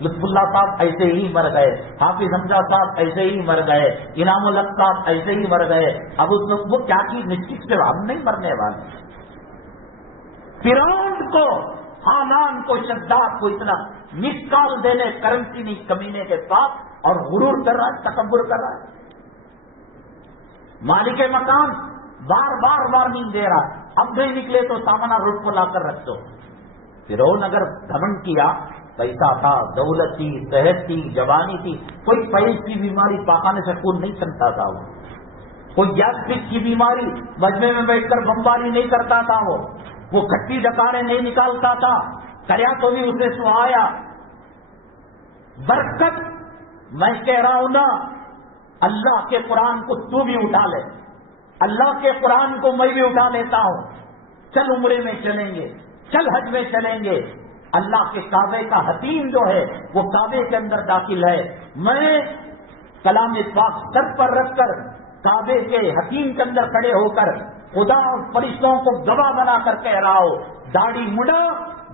لطف اللہ صاحب ایسے ہی مر گئے، حافظ حمزہ صاحب ایسے ہی مر گئے، انعام الحق صاحب ایسے ہی مر گئے. اب اس وقت وہ کیا چیز نشچت سے ہم نہیں مرنے والے. فرعون کو، حامان کو، شداد کو اتنا مس کال دینے کرنسی نہیں کمینے کے ساتھ، اور غرور کر رہا ہے، تکبر کر رہا ہے. مالک مکان بار بار وارننگ دے رہا ہے، اب نہیں نکلے تو سامنا روڈ کو لا کر رکھ دو. فرعون اگر گھمنڈ کیا، پیسہ تھا، دولت تھی، صحت تھی، جوانی تھی، کوئی پیٹ کی بیماری پاخانے سے خون نہیں چلتا تھا، کوئی گیسٹرک کی بیماری مجمے میں بیٹھ کر بمباری نہیں کرتا تھا، وہ کھٹی ڈکاریں نہیں نکالتا تھا، کریا تو بھی اسے سہایا. برکت میں کہہ رہا ہوں نا، اللہ کے قرآن کو تو بھی اٹھا لے، اللہ کے قرآن کو میں بھی اٹھا لیتا ہوں. چل عمرے میں چلیں گے، چل حج میں چلیں گے. اللہ کے کعبے کا حتیم جو ہے وہ کعبے کے اندر داخل ہے. میں کلام پاک سر پر رکھ کر کعبے کے حتیم کے اندر کھڑے ہو کر خدا اور فرشتوں کو گواہ بنا کر کہہ رہا ہو، داڑھی مڈا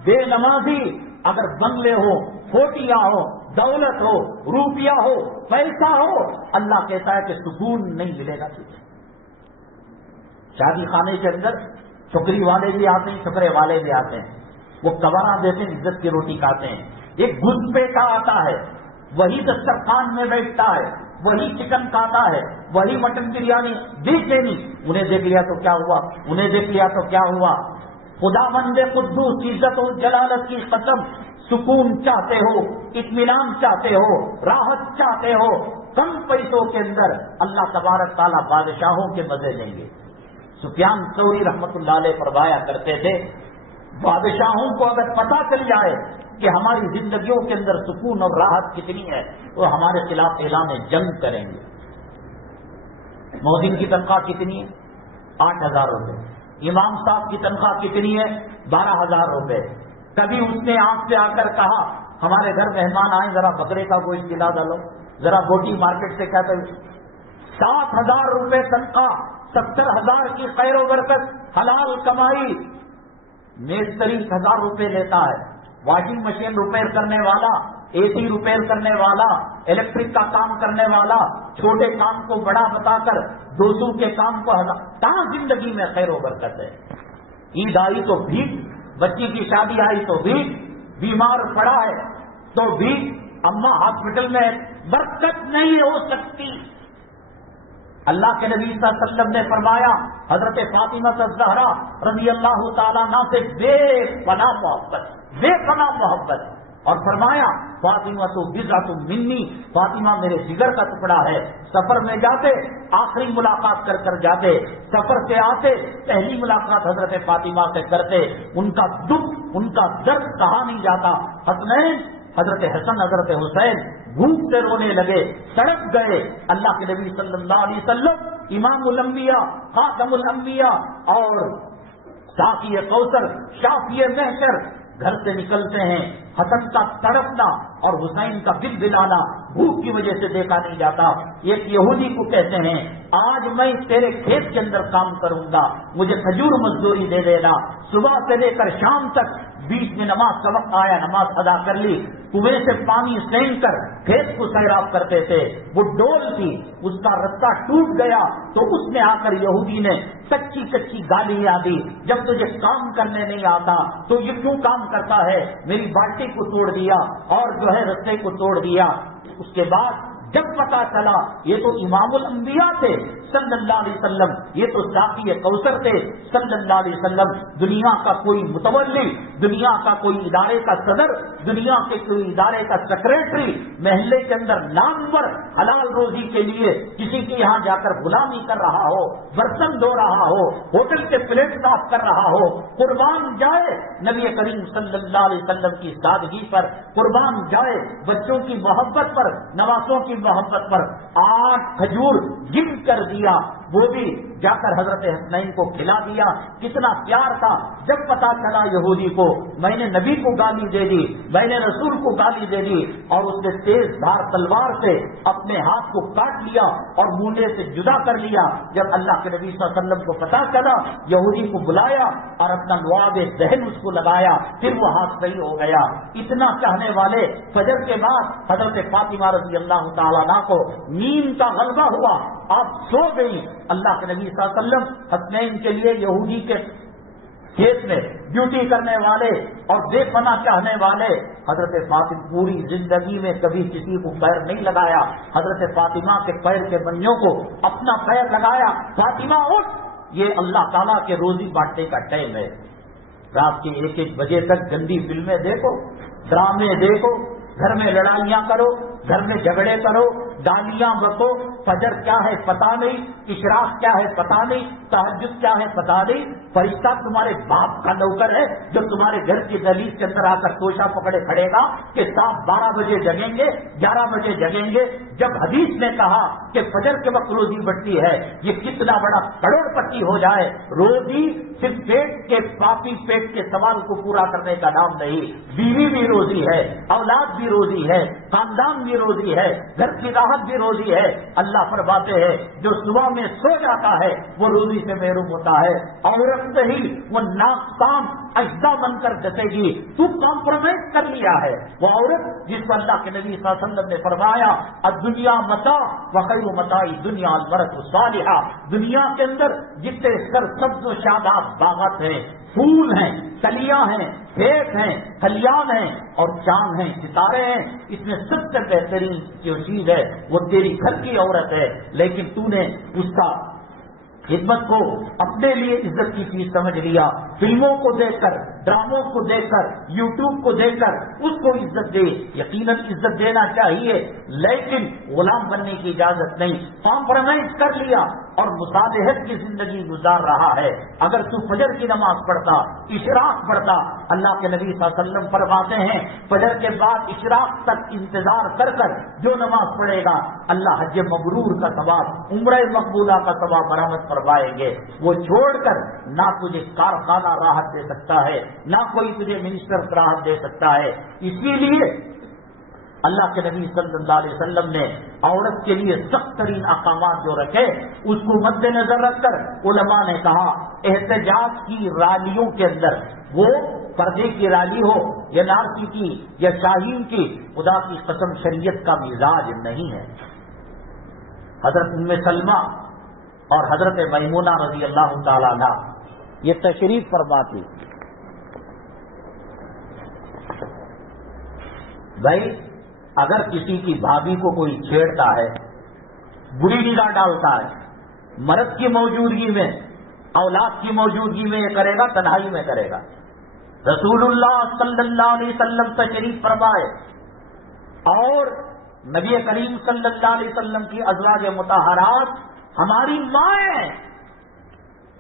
بے نمازی اگر بنگلے ہو، کوٹیاں ہو، دولت ہو، روپیہ ہو، پیسہ ہو، اللہ کہتا ہے کہ سکون نہیں ملے گا تجھے. شادی خانے کے اندر چھکری والے بھی آتے ہیں، چھکرے والے بھی آتے ہیں، وہ کبارہ دیتے ہیں، عزت کی روٹی کھاتے ہیں. ایک گھسپیٹا آتا ہے، وہی دسترخوان میں بیٹھتا ہے، وہی چکن کھاتا ہے، وہی مٹن بریانی دیکھے نہیں. انہیں دیکھ لیا تو کیا ہوا، انہیں دیکھ لیا تو کیا ہوا. خدا بند قدوس عزت و جلالت کی قسم، سکون چاہتے ہو، اطمینان چاہتے ہو، راحت چاہتے ہو، کم پیسوں کے اندر اللہ تبارک تعالیٰ بادشاہوں کے مزے لیں گے. سفیان ثوری رحمت اللہ علیہ فرمایا کرتے تھے، بادشاہوں کو اگر پتہ چل جائے کہ ہماری زندگیوں کے اندر سکون اور راحت کتنی ہے تو ہمارے خلاف اعلان جنگ کریں گے. مؤذن کی تنخواہ کتنی ہے؟ 8,000 روپے. امام صاحب کی تنخواہ کتنی ہے؟ 12,000 روپے. کبھی اس نے آپ سے آ کر کہا ہمارے گھر مہمان آئے، ذرا بکرے کا گوشت کھلا ڈالو، ذرا بوٹی مارکیٹ سے کہتے 7,000 روپے تنخواہ، 70,000 کی خیر و برکت، حلال کمائی. میستری 1,000 روپے لیتا ہے، واشنگ مشین ریپیئر کرنے والا، اے سی ریپیئر کرنے والا، الیکٹرک کا کام کرنے والا، چھوٹے کام کو بڑا بتا کر 200 کے کام کو 1000. کہاں زندگی میں خیر و برکت ہے؟ عید آئی تو بھیک، بچی کی شادی آئی تو بھیک، بیمار پڑا ہے تو بھیک. اماں ہاسپٹل میں برکت نہیں ہو سکتی. اللہ کے نبی صلی اللہ علیہ وسلم نے فرمایا حضرت فاطمہ الزہرا رضی اللہ تعالیٰ عنہ سے بے پناہ محبت، بے پناہ محبت، اور فرمایا فاطمہ تو بضعۃ منی، فاطمہ میرے جگر کا ٹکڑا ہے. سفر میں جاتے آخری ملاقات کر کر جاتے، سفر سے آتے پہلی ملاقات حضرت فاطمہ سے کرتے. ان کا دکھ، ان کا درد کہا نہیں جاتا. حسنین، حضرت حسن، حضرت حسین بھوک سے رونے لگے، سڑک گئے. اللہ کے نبی صلی اللہ علیہ وسلم امام الانبیاء، خاتم الانبیاء اور ساقی کوثر، شافی محشر گھر سے نکلتے ہیں. حسن کا تڑپنا اور حسین کا دل بلانا بھوک کی وجہ سے دیکھا نہیں جاتا. ایک یہودی کو کہتے ہیں آج میں تیرے کھیت کے اندر کام کروں گا، مجھے کھجور مزدوری دے دینا. صبح سے لے کر شام تک بیچ میں نماز کا وقت آیا، نماز ادا کر لی، کنویں سے پانی سینک کر کھیت کو سیراب کرتے تھے. وہ ڈول تھی، اس کا رستہ ٹوٹ گیا تو اس میں آ کر یہودی نے کچی کچی گالیاں دی، جب تجھے کام کرنے نہیں آتا تو یہ کیوں کام کرتا ہے؟ میری بالٹی کو توڑ دیا اور جو ہے رستے کو توڑ دیا. اس کے بعد جب پتا چلا یہ تو امام الانبیاء تھے صلی اللہ علیہ وسلم، یہ تو ساقی کوثر تھے صلی اللہ علیہ وسلم، دنیا کا کوئی متولی، دنیا کا کوئی ادارے کا صدر، دنیا کے کوئی ادارے کا سیکریٹری، محلے کے اندر نامور حلال روزی کے لیے کسی کے یہاں جا کر غلامی کر رہا ہو، برتن دھو رہا ہو، ہوٹل کے پلیٹ صاف کر رہا ہو، قربان جائے نبی کریم صلی اللہ علیہ وسلم کی سادگی پر، قربان جائے بچوں کی محبت پر، نوازوں کی محبت پر. 8 کھجور گن کر دیا، وہ بھی جا کر حضرت حسنین کو کھلا دیا. کتنا پیار تھا. جب پتا چلا یہودی کو میں نے نبی کو گالی دے دی، میں نے رسول کو گالی دے دی، اور اس نے تیز دھار تلوار سے اپنے ہاتھ کو کاٹ لیا اور مونڈے سے جدا کر لیا. جب اللہ کے نبی صلی اللہ علیہ وسلم کو پتا چلا، یہودی کو بلایا اور اپنا لعاب ذہن اس کو لگایا، پھر وہ ہاتھ صحیح ہو گیا. اتنا چاہنے والے فجر کے بعد حضرت فاطمہ رضی اللہ تعالیٰ عنہ کو نیند کا غلبہ ہوا، آپ سو گئی. اللہ کے نبی صلی اللہ علیہ وسلم حسنین کے لیے یہودی کے کھیت میں ڈیوٹی کرنے والے اور بے پناہ چاہنے والے، حضرت فاطمہ پوری زندگی میں کبھی کسی کو پیر نہیں لگایا، حضرت فاطمہ کے پیر کے بنیوں کو اپنا پیر لگایا. فاطمہ اٹھ، یہ اللہ تعالیٰ کے روزی بانٹنے کا ٹائم ہے. رات کے 1-1 بجے تک گندی فلمیں دیکھو، ڈرامے دیکھو، گھر میں لڑائیاں کرو، گھر میں جھگڑے کرو، گالیاں بکو، فجر کیا ہے پتا نہیں، اشراق کیا ہے پتا نہیں، تہجد کیا ہے پتا نہیں، فرشتہ تمہارے باپ کا نوکر ہے جو تمہارے گھر کی دہلیز کے اندر آ کر توشہ پکڑے کھڑے گا کہ صاحب 12 بجے جگیں گے، 11 بجے جگیں گے. جب حدیث نے کہا کہ فجر کے وقت روزی بڑھتی ہے، یہ کتنا بڑا کروڑ پتی ہو جائے. روزی صرف پیٹ کے پاپی پیٹ کے سوال کو پورا کرنے کا نام نہیں، بیوی بھی روزی ہے، اولاد بھی روزی ہے، خاندان بھی روزی ہے، گھر کی راحت بھی روزی ہے. اللہ فرماتے ہیں جو صبح میں سو جاتا ہے وہ روزی سے محروم ہوتا ہے. عورت سے ہی وہ ناکام اجزا بن کر ڈسے گی. تو کمپرومائز کر لیا ہے. وہ عورت جس پر اللہ کے نبی صلی اللہ علیہ وسلم نے فرمایا الدنیا متاع وخیر متاع الدنیا المرأة الصالحہ، دنیا کے اندر جتنے سرسبز و شاداب باغات ہیں، پھول ہیں، کلیاں ہیں، کھیت ہیں، کھلیان ہیں اور چاند ہیں، ستارے ہیں، اس میں سب سے بہترین جو چیز ہے وہ تیری گھر کی عورت ہے. لیکن تو نے اس کا خدمت کو اپنے لیے عزت کی چیز سمجھ لیا. فلموں کو دیکھ کر، ڈراموں کو دیکھ کر، یوٹیوب کو دیکھ کر اس کو عزت دے. یقیناً عزت دینا چاہیے لیکن غلام بننے کی اجازت نہیں. کمپرومائز کر لیا اور مصالحت کی زندگی گزار رہا ہے. اگر تو فجر کی نماز پڑھتا، اشراق پڑھتا، اللہ کے نبی صلی اللہ علیہ وسلم فرماتے ہیں فجر کے بعد اشراق تک انتظار کر کر جو نماز پڑھے گا اللہ حج مبرور کا ثواب، عمرہ مقبولہ کا ثواب برآمد فرمائیں گے. وہ چھوڑ کر نہ تجھے کارخانہ راحت دے سکتا ہے، نہ کوئی تجھے منسٹر راحت دے سکتا ہے. اسی لیے اللہ کے نبی صلی اللہ علیہ وسلم نے عورت کے لیے سخت ترین احکامات جو رکھے اس کو مد نظر رکھ کر علماء نے کہا احتجاج کی ریلیوں کے اندر وہ پردے کی ریلی ہو یا نارسی کی یا شاہین کی، خدا کی قسم شریعت کا مزاج نہیں ہے. حضرت ام سلمہ اور حضرت میمونہ رضی اللہ تعالیٰ عنہ یہ تشریف فرما تھی. بھائی اگر کسی کی بھابھی کو کوئی چھیڑتا ہے، بری نگاہ ڈالتا ہے، مرد کی موجودگی میں، اولاد کی موجودگی میں یہ کرے گا، تنہائی میں کرے گا. رسول اللہ صلی اللہ علیہ وسلم تشریف فرمائے اور نبی کریم صلی اللہ علیہ وسلم کی ازواج مطہرات ہماری مائیں،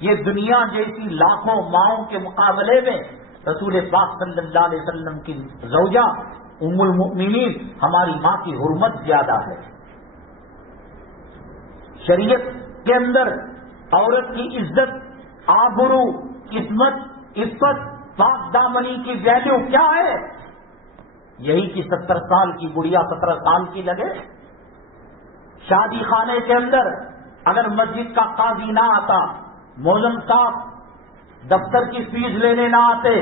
یہ دنیا جیسی لاکھوں ماؤں کے مقابلے میں رسول پاک صلی اللہ علیہ وسلم کی زوجہ ام المؤمنین ہماری ماں کی حرمت زیادہ ہے. شریعت کے اندر عورت کی عزت، آبرو، عصمت، عفت، پاک دامنی کی ویلیو کیا ہے؟ یہی کہ 70 سال کی گڑیا 17 سال کی لگے. شادی خانے کے اندر اگر مسجد کا قاضی نہ آتا، مولم صاحب دفتر کی فیس لینے نہ آتے،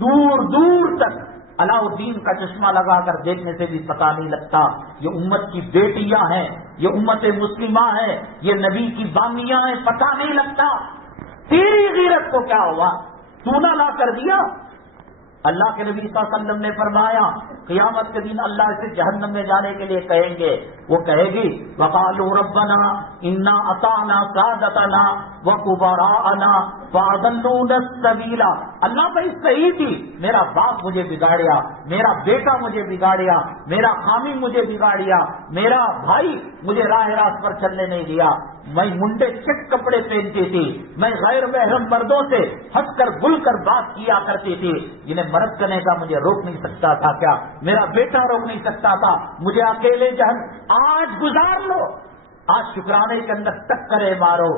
دور دور تک علاء الدین کا چشمہ لگا کر دیکھنے سے بھی پتہ نہیں لگتا یہ امت کی بیٹیاں ہیں، یہ امت مسلمہ ہیں، یہ نبی کی بامیاں ہیں، پتہ نہیں لگتا. تیری غیرت کو کیا ہوا؟ تو نہ لا کر دیا. اللہ کے نبی صلی اللہ علیہ وسلم نے فرمایا قیامت کے دن اللہ سے جہنم میں جانے کے لیے کہیں گے، وہ کہے گی وقالوا ربنا انا اطعنا سادتنا وكبراءنا فاضلونا السبيل. اللہ بھائی صحیح تھی، میرا باپ مجھے بگاڑیا، میرا بیٹا مجھے بگاڑیا، میرا خامی مجھے بگاڑیا، میرا بھائی مجھے راہ راست پر چلنے نہیں دیا، میں منڈے چٹ کپڑے پہنتی تھی، میں غیر محرم مردوں سے ہنس کر گل کر بات کیا کرتی تھی، جنہیں مرد کرنے کا مجھے روک نہیں سکتا تھا کیا؟ میرا بیٹا روک نہیں سکتا تھا، مجھے اکیلے جہن آج گزار لو. آج شکرانے کے اندر ٹکرے مارو.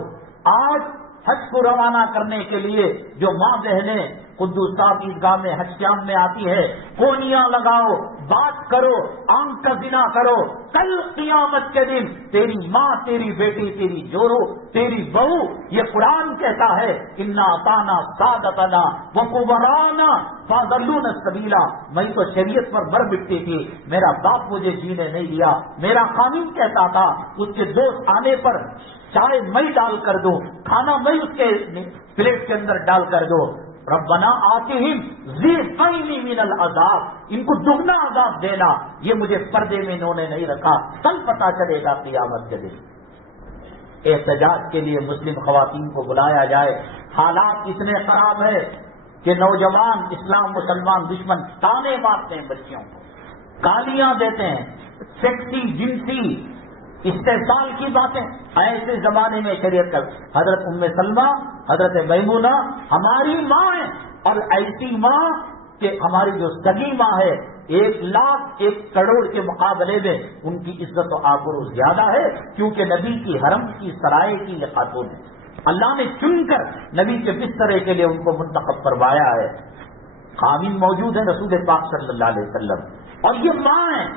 آج حج کو روانہ کرنے کے لیے جو ماں بہنیں قدوس صاحب عیدگاہ میں حج قیام میں آتی ہے، کونیاں لگاؤ، بات کرو، آنکھ کا زنا کرو. کل قیامت کے دن تیری ماں، تیری بیٹی، تیری جورو، تیری بہو، یہ قرآن کہتا ہے انا اطعنا سادتنا وکبراءنا فاضلونا السبیل. میں تو شریعت پر مر مٹتی تھی، میرا باپ مجھے جینے نہیں دیا، میرا خامن کہتا تھا اس کے دوست آنے پر چائے میں ڈال کر دوں، کھانا میں اس کے پلیٹ کے اندر ڈال کر دوں. ربنا آتہم ضعفین من العذاب، ان کو دگنا عذاب دینا. یہ مجھے پردے میں انہوں نے نہیں رکھا. کل پتہ چلے گا قیامت کے دن. احتجاج کے لیے مسلم خواتین کو بلایا جائے. حالات اتنے خراب ہے کہ نوجوان اسلام مسلمان دشمن تانے مارتے ہیں بچیوں کو. گالیاں دیتے ہیں، سیکسی جنسی استحصال کی باتیں. ایسے زمانے میں شریعت کا حضرت ام سلمہ، حضرت میمونہ ہماری ماں ہیں، اور ایسی ماں کہ ہماری جو سگی ماں ہے 1,00,000 کے مقابلے میں ان کی عزت و آبرو زیادہ ہے، کیونکہ نبی کی حرم کی سرائے کی یہ خاتون ہے. اللہ نے چن کر نبی کے بسترے کے لیے ان کو منتخب فرمایا ہے. خامین موجود ہیں رسول پاک صلی اللہ علیہ وسلم، اور یہ ماں ہیں.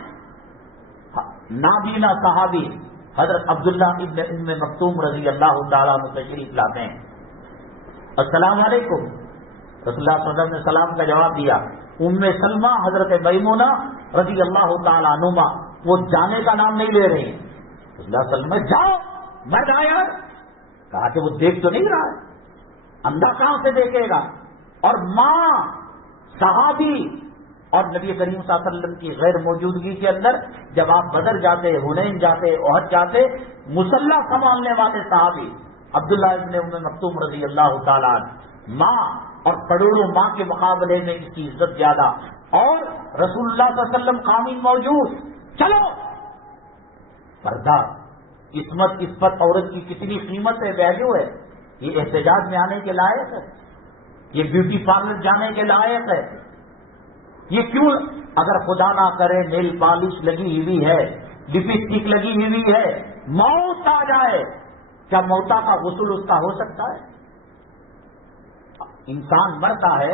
نابینا صحابی حضرت عبداللہ ابن ام مکتوم رضی اللہ تعالیٰ عنہ تشریف لاتے ہیں. السلام علیکم. رسول اللہ صلی اللہ علیہ وسلم نے سلام کا جواب دیا. ام سلمہ حضرت میمونہ رضی اللہ تعالیٰ عنہما وہ جانے کا نام نہیں لے رہی. رسول اللہ صلی اللہ علیہ وسلم جاؤ مرد آیا. کہا کہ وہ دیکھ تو نہیں رہا ہے، اندھا کہاں سے دیکھے گا. اور ماں صحابی اور نبی کریم صلی اللہ علیہ وسلم کی غیر موجودگی کے اندر جب آپ بدر جاتے، حنین جاتے، احد جاتے، مسلح سنبھالنے والے صحابی عبداللہ ابن ام مکتوم رضی اللہ تعالیٰ عنہ، ماں اور کروڑوں ماں کے مقابلے میں اس کی عزت زیادہ. اور رسول اللہ صلی اللہ علیہ وسلم قامین موجود. چلو پردہ عصمت عورت کی کتنی قیمت ہے، ویلیو ہے. یہ احتجاج میں آنے کے لائق ہے، یہ بیوٹی پارلر جانے کے لائق ہے. یہ کیوں اگر خدا نہ کرے نیل پالش لگی ہوئی ہے، لپسٹک لگی ہوئی ہے، موت آ جائے، کیا موتا کا غسل اس کا ہو سکتا ہے؟ انسان مرتا ہے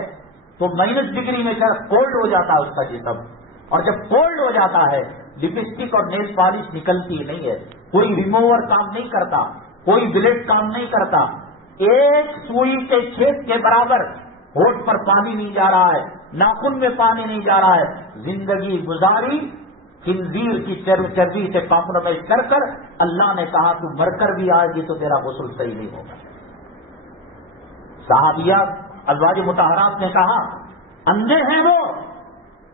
تو -ڈگری میں کولڈ ہو جاتا ہے اس کا جسم، اور جب کولڈ ہو جاتا ہے لپسٹک اور نیل پالش نکلتی نہیں ہے. کوئی ریموور کام نہیں کرتا، کوئی بلیڈ کام نہیں کرتا. ایک سوئی کے چھید کے برابر ہونٹ پر پانی نہیں جا رہا ہے، ناخن میں پانی نہیں جا رہا ہے. زندگی گزاری خنزیر کی چربی سے کمپرومائز کر کر. اللہ نے کہا تو مر کر بھی آئے گی تو تیرا غسل صحیح نہیں ہوگا. صحابیہ ازواج مطہرات نے کہا اندھے ہیں وہ.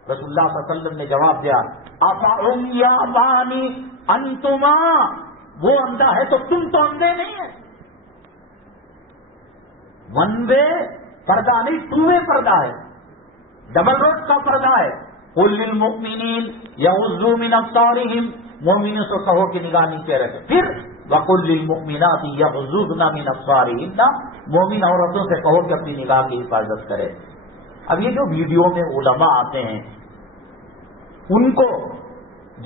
رسول اللہ صلی اللہ علیہ وسلم نے جواب دیا افعمیابانی انتما، وہ اندھا ہے تو تم تو اندھے نہیں ہیں. ون وے پردہ نہیں، ٹو وے پردہ ہے، ڈبل روڈ کا پردہ ہے. قل للمؤمنین یغضوا من ابصارہم، مومنوں سے کہو کہ نگاہ نیچے رکھے. پھر وقل للمؤمنات یغضضن من ابصارہن، مومن عورتوں سے کہو کہ اپنی نگاہ کی حفاظت کرے. اب یہ جو ویڈیو میں علماء آتے ہیں ان کو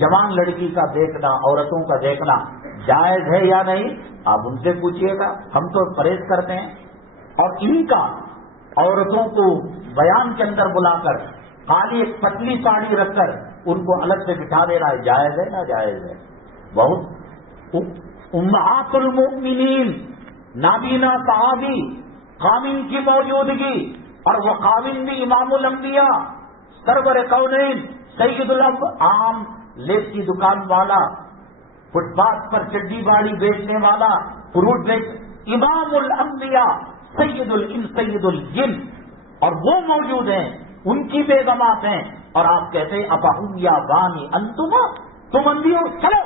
جوان لڑکی کا دیکھنا، عورتوں کا دیکھنا جائز ہے یا نہیں آپ ان سے پوچھئے گا. ہم تو پرہیز کرتے ہیں. اور ان کا عورتوں کو بیان کے اندر بلا کر خالی ایک پتلی ساڑی رکھ کر ان کو الگ سے بٹھا دینا ہے، جائز ہے نہ جائز ہے؟ بہت امہات المؤمنین نابینا صحابی خامن کی موجودگی، اور وہ خامن بھی امام الانبیاء سرور کونین سید عام لیس کی دکان والا، فٹ پاتھ پر چڈی باڑی بیچنے والا، فروٹ بیچ امام الانبیاء سید الجن، اور وہ موجود ہیں، ان کی بیگمات ہیں. اور آپ کہتے ہیں افہم یا بانی انتما، تم اندھی ہو. چلو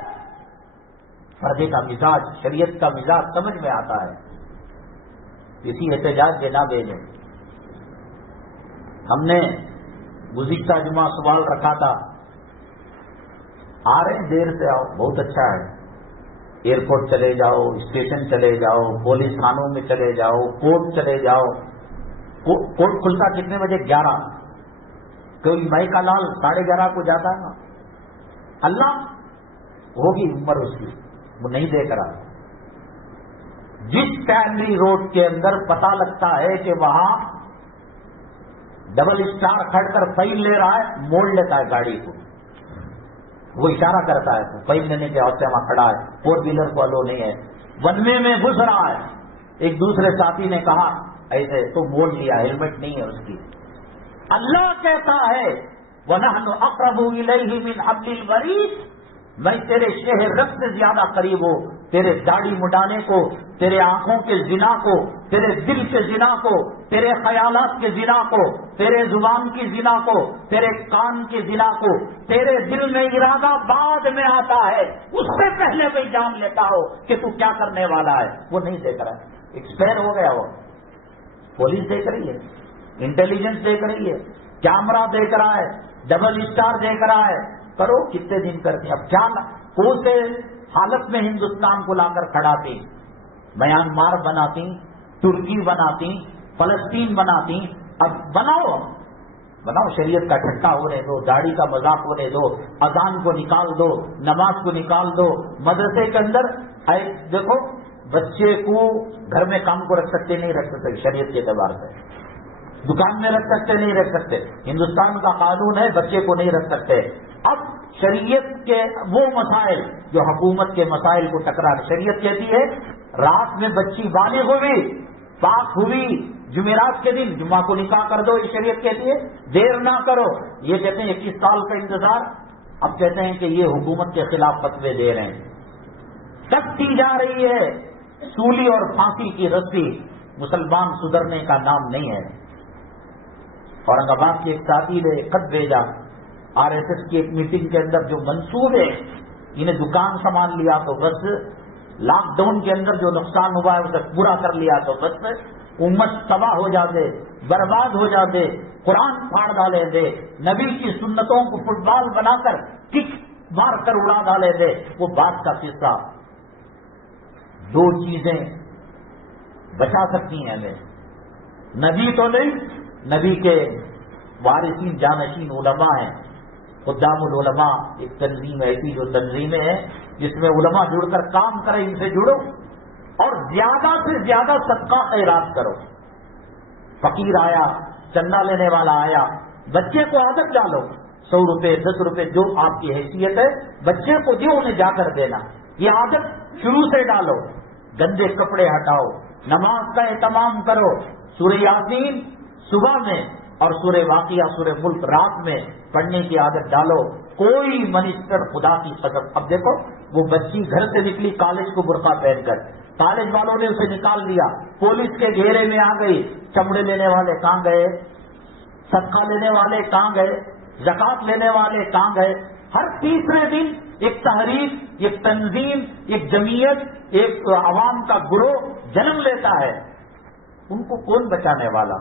پردے کا مزاج، شریعت کا مزاج سمجھ میں آتا ہے. کسی احتجاج کے نہ بھیجیں. ہم نے گزشتہ جمعہ سوال رکھا تھا، آ رہے ہیں دیر سے آؤ، بہت اچھا ہے. ایئرپورٹ چلے جاؤ، اسٹیشن چلے جاؤ، پولیس تھانوں میں چلے جاؤ، کورٹ چلے جاؤ. کورٹ کھلتا کتنے بجے؟ 11. کوئی مائی کا لال 11:30 کو جاتا ہے نا. اللہ ہوگی عمر اس کی، وہ نہیں دیکھ رہا. جس پرائمری روڈ کے اندر پتہ لگتا ہے کہ وہاں ڈبل اسٹار کھڑ کر فائل لے رہا ہے، موڑ لیتا ہے گاڑی کو. وہ اشارہ کرتا ہے فائل لینے کے واسطے وہاں کھڑا ہے، 4 ویلر کو الو نہیں ہے. ون وے میں گھس رہا ہے، ایک دوسرے ساتھی نے کہا ایسے تو موڑ لیا، ہیلمٹ نہیں ہے اس کی. اللہ کہتا ہے وَنَحْنُ أَقْرَبُ إِلَيْهِ مِنْ حَبْلِ الْوَرِيدِ، میں تیرے شہ رگ سے زیادہ قریب ہوں. تیرے داڑھی مڈانے کو، تیرے آنکھوں کے زنا کو، تیرے دل کے زنا کو، تیرے خیالات کے زنا کو، تیرے زبان کی زنا کو، تیرے کان کے زنا کو. تیرے دل میں ارادہ بعد میں آتا ہے، اس سے پہلے میں جان لیتا ہو کہ تو کیا کرنے والا ہے. وہ نہیں دیکھ رہا ہے، ایکسپائر ہو گیا. وہ پولیس دیکھ رہی ہے، انٹیلیجنس دیکھ رہی ہے، کیمرہ دیکھ رہا ہے، ڈبل اسٹار دیکھ رہا ہے، کرو کتنے دن کرتے. اب کیا کون سے حالت میں ہندوستان کو لا کر کھڑاتی, میانمار بناتی, ترکی بناتی, فلسطین بناتی. اب بناؤ شریعت کا ٹھٹا ہونے دو, داڑھی کا مذاق ہونے دو, اذان کو نکال دو, نماز کو نکال دو. مدرسے کے اندر دیکھو بچے کو گھر میں کام کو رکھ سکتے نہیں رکھ سکتے شریعت کے اعتبار سے, دکان میں رکھ سکتے نہیں رکھ سکتے, ہندوستان کا قانون ہے بچے کو نہیں رکھ سکتے. اب شریعت کے وہ مسائل جو حکومت کے مسائل کو ٹکرا, شریعت کہتی ہے رات میں بچی بالغ ہوئی, پاک ہوئی, جمعرات کے دن جمعہ کو نکاح کر دو, یہ شریعت کہتی ہے دیر نہ کرو. یہ کہتے ہیں 21 سال کا انتظار, اب کہتے ہیں کہ یہ حکومت کے خلاف فتوے دے رہے ہیں. کٹتی جا رہی ہے سولی اور پھانسی کی رسی. مسلمان سدھرنے کا نام نہیں ہے. اورنگ آباد کے ایک ساتھی نے خط بھیجا, RSS کی ایک میٹنگ کے اندر جو منصوبے انہیں دکان سامان لیا تو بس, لاک ڈاؤن کے اندر جو نقصان ہوا ہے اسے پورا کر لیا تو بس, امت تباہ ہو جاتے, برباد ہو جاتے, قرآن پھاڑ ڈالے دے, نبی کی سنتوں کو فٹ بال بنا کر کک مار کر اڑا ڈالے دے. وہ بات کا قصہ. دو چیزیں بچا سکتی ہیں ہمیں, نبی تو نہیں, نبی کے وارثین جانشین علماء ہیں. خدام العلماء ایک تنظیم ایسی جو تنظیمیں ہیں جس میں علماء جڑ کر کام کریں, ان سے جڑو اور زیادہ سے زیادہ صدقہ خیرات کرو. فقیر آیا, چندہ لینے والا آیا, بچے کو عادت ڈالو, 100 روپے 10 روپے جو آپ کی حیثیت ہے بچے کو جو انہیں جا کر دینا, یہ عادت شروع سے ڈالو. گندے کپڑے ہٹاؤ, نماز کا اہتمام کرو, سورہ یاسین صبح میں اور سورہ واقعہ سورہ ملک رات میں پڑھنے کی عادت ڈالو. کوئی منسٹر خدا کی قسم, اب دیکھو وہ بچی گھر سے نکلی کالج کو برقع پہن کر, کالج والوں نے اسے نکال دیا, پولیس کے گھیرے میں آ گئی. چمڑے لینے والے کہاں گئے, صدقہ لینے والے کہاں گئے, زکات لینے والے کہاں گئے. ہر تیسرے دن ایک تحریک, ایک تنظیم, ایک جمعیت, ایک عوام کا گروہ جنم لیتا ہے. ان کو کون بچانے والا؟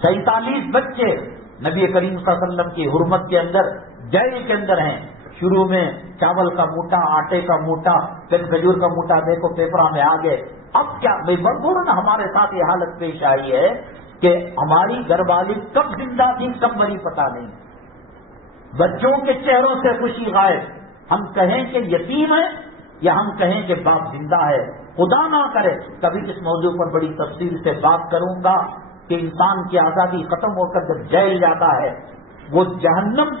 47 بچے نبی کریم صلی اللہ علیہ وسلم کی حرمت کے اندر جیل کے اندر ہیں. شروع میں چاول کا موٹا, آٹے کا موٹا, پھر کھجور کا موٹا, دیکھو پیپر میں آ گئے. اب کیا مجبور نا ہمارے ساتھ یہ حالت پیش آئی ہے کہ ہماری گھر والی کب زندہ تھی کب مری پتہ نہیں. بچوں کے چہروں سے خوشی غائب. ہم کہیں کہ یتیم ہے یا ہم کہیں کہ باپ زندہ ہے. خدا نہ کرے کبھی اس موضوع پر بڑی تفصیل سے بات کروں گا کہ انسان کی آزادی ختم ہو کر جب جیل جاتا ہے وہ جہنم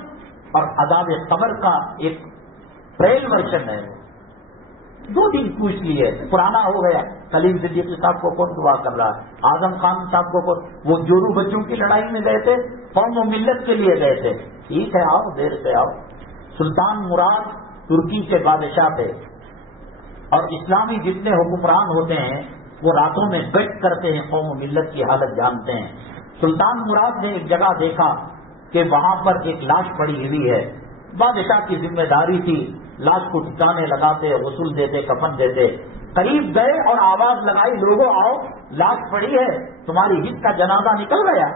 اور عذاب قبر کا ایک ٹریل ورژن ہے. 2 دن پوچھ لیے, پرانا ہو گیا. کلیم صدیقی صاحب کو کون دعا کر رہا ہے, اعظم خان صاحب کو کون, وہ جورو بچوں کی لڑائی میں گئے تھے, قوم و ملت کے لیے گئے تھے. ٹھیک ہے آؤ, دیر سے آؤ. سلطان مراد ترکی کے بادشاہ تھے اور اسلامی جتنے حکمران ہوتے ہیں وہ راتوں میں بیٹھ کرتے ہیں, قوم و ملت کی حالت جانتے ہیں. سلطان مراد نے ایک جگہ دیکھا کہ وہاں پر ایک لاش پڑی ہوئی ہے. بادشاہ کی ذمہ داری تھی لاش کو ٹھکانے لگاتے, غسل دیتے, کفن دیتے. قریب گئے اور آواز لگائی, لوگوں آؤ لاش پڑی ہے, تمہاری ہت کا جنازہ نکل گیا.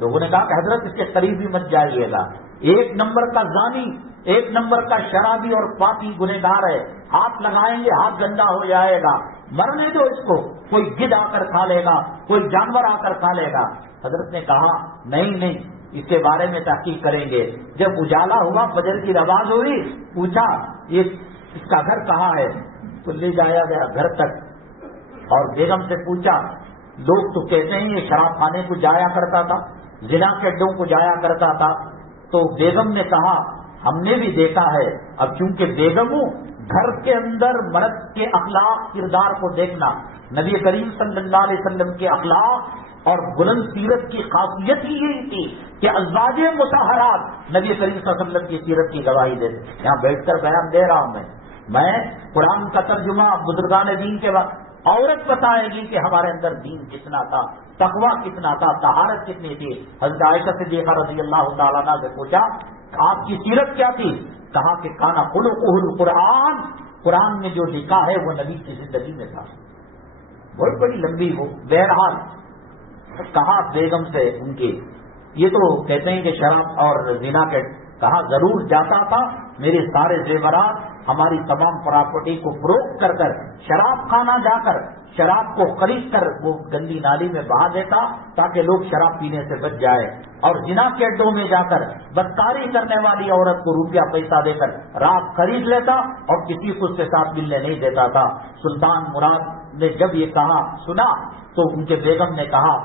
لوگوں نے کہا کہ حضرت اس کے قریب بھی مت جائیے گا, 1 نمبر کا زانی, 1 نمبر کا شرابی اور پاپی گنہگار ہے, ہاتھ لگائیں گے ہاتھ گندا ہو جائے گا, مرنے دو اس کو, کوئی گدھ آ کر کھا لے گا, کوئی جانور آ کر کھا لے گا. حضرت نے کہا نہیں اس کے بارے میں تحقیق کریں گے. جب اجالا ہوا, فجر کی آواز ہوئی, پوچھا یہ اس کا گھر کہاں ہے, تو لے جایا گیا گھر تک اور بیگم سے پوچھا. لوگ تو کہتے ہیں یہ شراب کھانے کو جایا کرتا تھا, زنا کے اڈوں کو جایا کرتا تھا. تو بیگم نے کہا ہم نے بھی دیکھا ہے. اب چونکہ بیگم ہوں, گھر کے اندر مرد کے اخلاق کردار کو دیکھنا, نبی کریم صلی اللہ علیہ وسلم کے اخلاق اور بلند سیرت کی خاصیت ہی یہی تھی کہ ازواج مطہرات نبی کریم صلی اللہ علیہ وسلم کی سیرت کی گواہی دیتے. یہاں بیٹھ کر بیان دے رہا ہوں میں قرآن کا ترجمہ بزرگان دین کے بعد. عورت بتائے گی کہ ہمارے اندر دین کتنا تھا, تقویٰ کتنا تھا, طہارت کتنی تھی. حضرت عائشہ صدیقہ رضی اللہ تعالیٰ عنہ سے پوچھا آپ کی سیرت کیا تھی, کہا کہ کانا خلقہ القرآن, قرآن میں جو لکھا ہے وہ نبی کی زندگی میں تھا. بہت بڑی لمبی ہو. بہرحال کہا بیگم سے ان کی, یہ تو کہتے ہیں کہ شراب اور زنا کے کہا ضرور جاتا تھا، میرے سارے زیورات، ہماری تمام پراپرٹی کو فروخت کر کر شراب خانہ جا کر شراب کو خرید کر وہ گندی نالی میں بہا دیتا تاکہ لوگ شراب پینے سے بچ جائے، اور زنا کے اڈوں میں جا کر بدکاری کرنے والی عورت کو روپیہ پیسہ دے کر رات خرید لیتا اور کسی کو اس کے ساتھ ملنے نہیں دیتا تھا۔ سلطان مراد نے جب یہ کہا سنا تو ان کے بیگم نے کہا،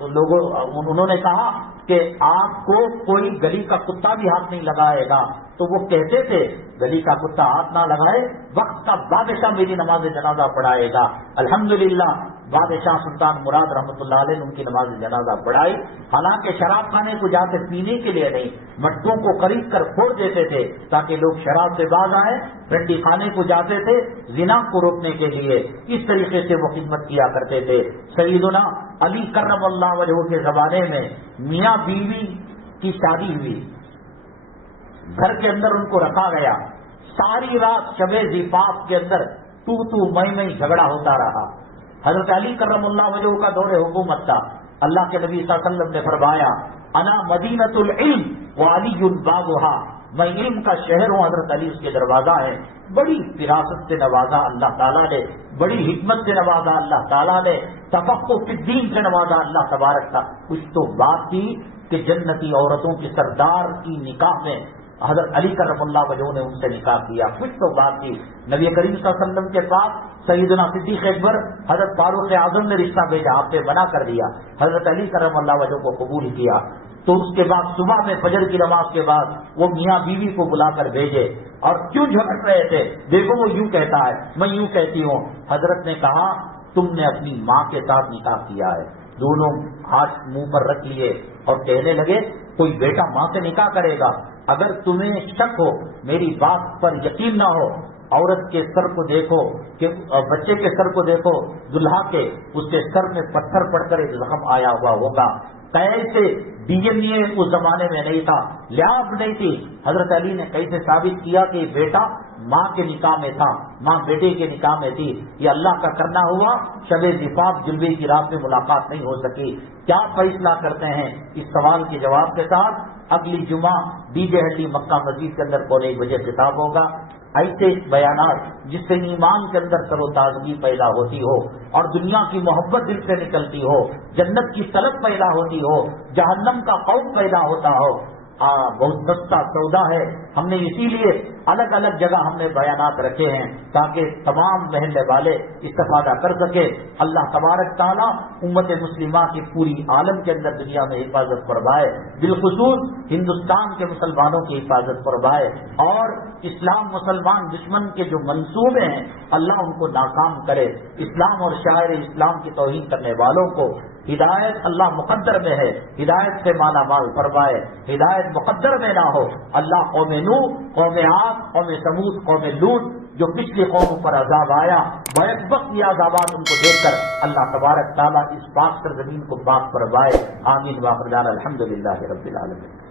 انہوں نے کہا کہ آپ کو کوئی گلی کا کتا بھی ہاتھ نہیں لگائے گا، تو وہ کہتے تھے گلی کا کتا ہاتھ نہ لگائے، وقت کا بادشاہ میری نماز جنازہ پڑھائے گا۔ الحمدللہ بادشاہ سلطان مراد رحمۃ اللہ علیہ نے ان کی نماز جنازہ پڑھائی، حالانکہ شراب خانے کو جاتے پینے کے لیے نہیں، مٹکوں کو خرید کر پھوڑ دیتے تھے تاکہ لوگ شراب سے باز آئیں، رنڈی خانے کو جاتے تھے زنا کو روکنے کے لیے، اس طریقے سے وہ خدمت کیا کرتے تھے۔ سیدنا علی کرم اللہ وجہہ کے زمانے میں میاں بیوی کی شادی ہوئی، گھر کے اندر ان کو رکھا گیا، ساری رات شب زفاف کے اندر تو میں جھگڑا ہوتا رہا۔ حضرت علی کرم اللہ وجہہ کا دور حکومت تھا، اللہ کے نبی صلی اللہ علیہ وسلم نے فرمایا انا مدینۃ العلم وعلی بابھا، میں علم کا شہر ہوں، حضرت علی اس کے دروازہ ہے۔ بڑی فراست سے نوازا اللہ تعالیٰ نے، بڑی حکمت سے نوازا اللہ تعالیٰ نے، تفقہ فی الدین سے نوازا اللہ تبارک کا۔ کچھ تو بات تھی کہ جنتی عورتوں کی سردار کی نکاح میں حضرت علی کرم اللہ وجہہ نے ان سے نکاح کیا، کچھ تو بات تھی۔ نبی کریم صلی اللہ علیہ وسلم کے پاس سیدنا صدیق اکبر حضرت فاروق اعظم نے رشتہ بھیجا، آپ نے بنا کر دیا، حضرت علی کرم اللہ وجہہ کو قبول کیا۔ تو اس کے بعد صبح میں فجر کی نماز کے بعد وہ میاں بیوی کو بلا کر بھیجے، اور کیوں جھگڑ رہے تھے؟ دیکھو وہ یوں کہتا ہے، میں یوں کہتی ہوں۔ حضرت نے کہا تم نے اپنی ماں کے ساتھ نکاح کیا ہے۔ دونوں ہاتھ منہ پر رکھ لیے اور کہنے لگے کوئی بیٹا ماں سے نکاح کرے گا؟ اگر تمہیں شک ہو، میری بات پر یقین نہ ہو، عورت کے سر کو دیکھو کہ بچے کے سر کو دیکھو، دلہا کے اس کے سر میں پتھر پڑ کر ایک زخم آیا ہوا ہوگا۔ کیسے DNA اس زمانے میں نہیں تھا، لیاب نہیں تھی، حضرت علی نے کیسے ثابت کیا کہ بیٹا ماں کے نکاح میں تھا، ماں بیٹے کے نکاح میں تھی، یہ اللہ کا کرنا ہوا۔ شب زفاف جلوے کی رات میں ملاقات نہیں ہو سکی۔ کیا فیصلہ کرتے ہیں؟ اس سوال کے جواب کے ساتھ اگلی جمعہ DJ ہڈی مکہ مسجد کے اندر 1:15 بجے خطاب ہوگا۔ ایسے بیانات جس سے ایمان کے اندر تر و تازگی پیدا ہوتی ہو اور دنیا کی محبت دل سے نکلتی ہو، جنت کی طلب پیدا ہوتی ہو، جہنم کا خوف پیدا ہوتا ہو۔ بہت سستا سودا ہے، ہم نے اسی لیے الگ الگ جگہ ہم نے بیانات رکھے ہیں تاکہ تمام محلے والے استفادہ کر سکے۔ اللہ تبارک تعالیٰ امت مسلمہ کی پوری عالم کے اندر دنیا میں حفاظت فرمائے، بالخصوص ہندوستان کے مسلمانوں کی حفاظت فرمائے، اور اسلام مسلمان دشمن کے جو منصوبے ہیں اللہ ان کو ناکام کرے، اسلام اور شاعر اسلام کی توہین کرنے والوں کو ہدایت اللہ مقدر میں ہے، ہدایت سے مالا مال فرمائے۔ ہدایت مقدر میں نہ ہو اللہ قوم نوح، قوم عاد، قوم ثمود، قوم لوط جو پچھلی قوموں پر عذاب آیا، بیک وقت یہ عذابات ان کو دیکھ کر اللہ تبارک تعالیٰ اس پاک سرزمین کو پاک فرمائے۔ آمین واخر دعوانا الحمدللہ رب العالمین۔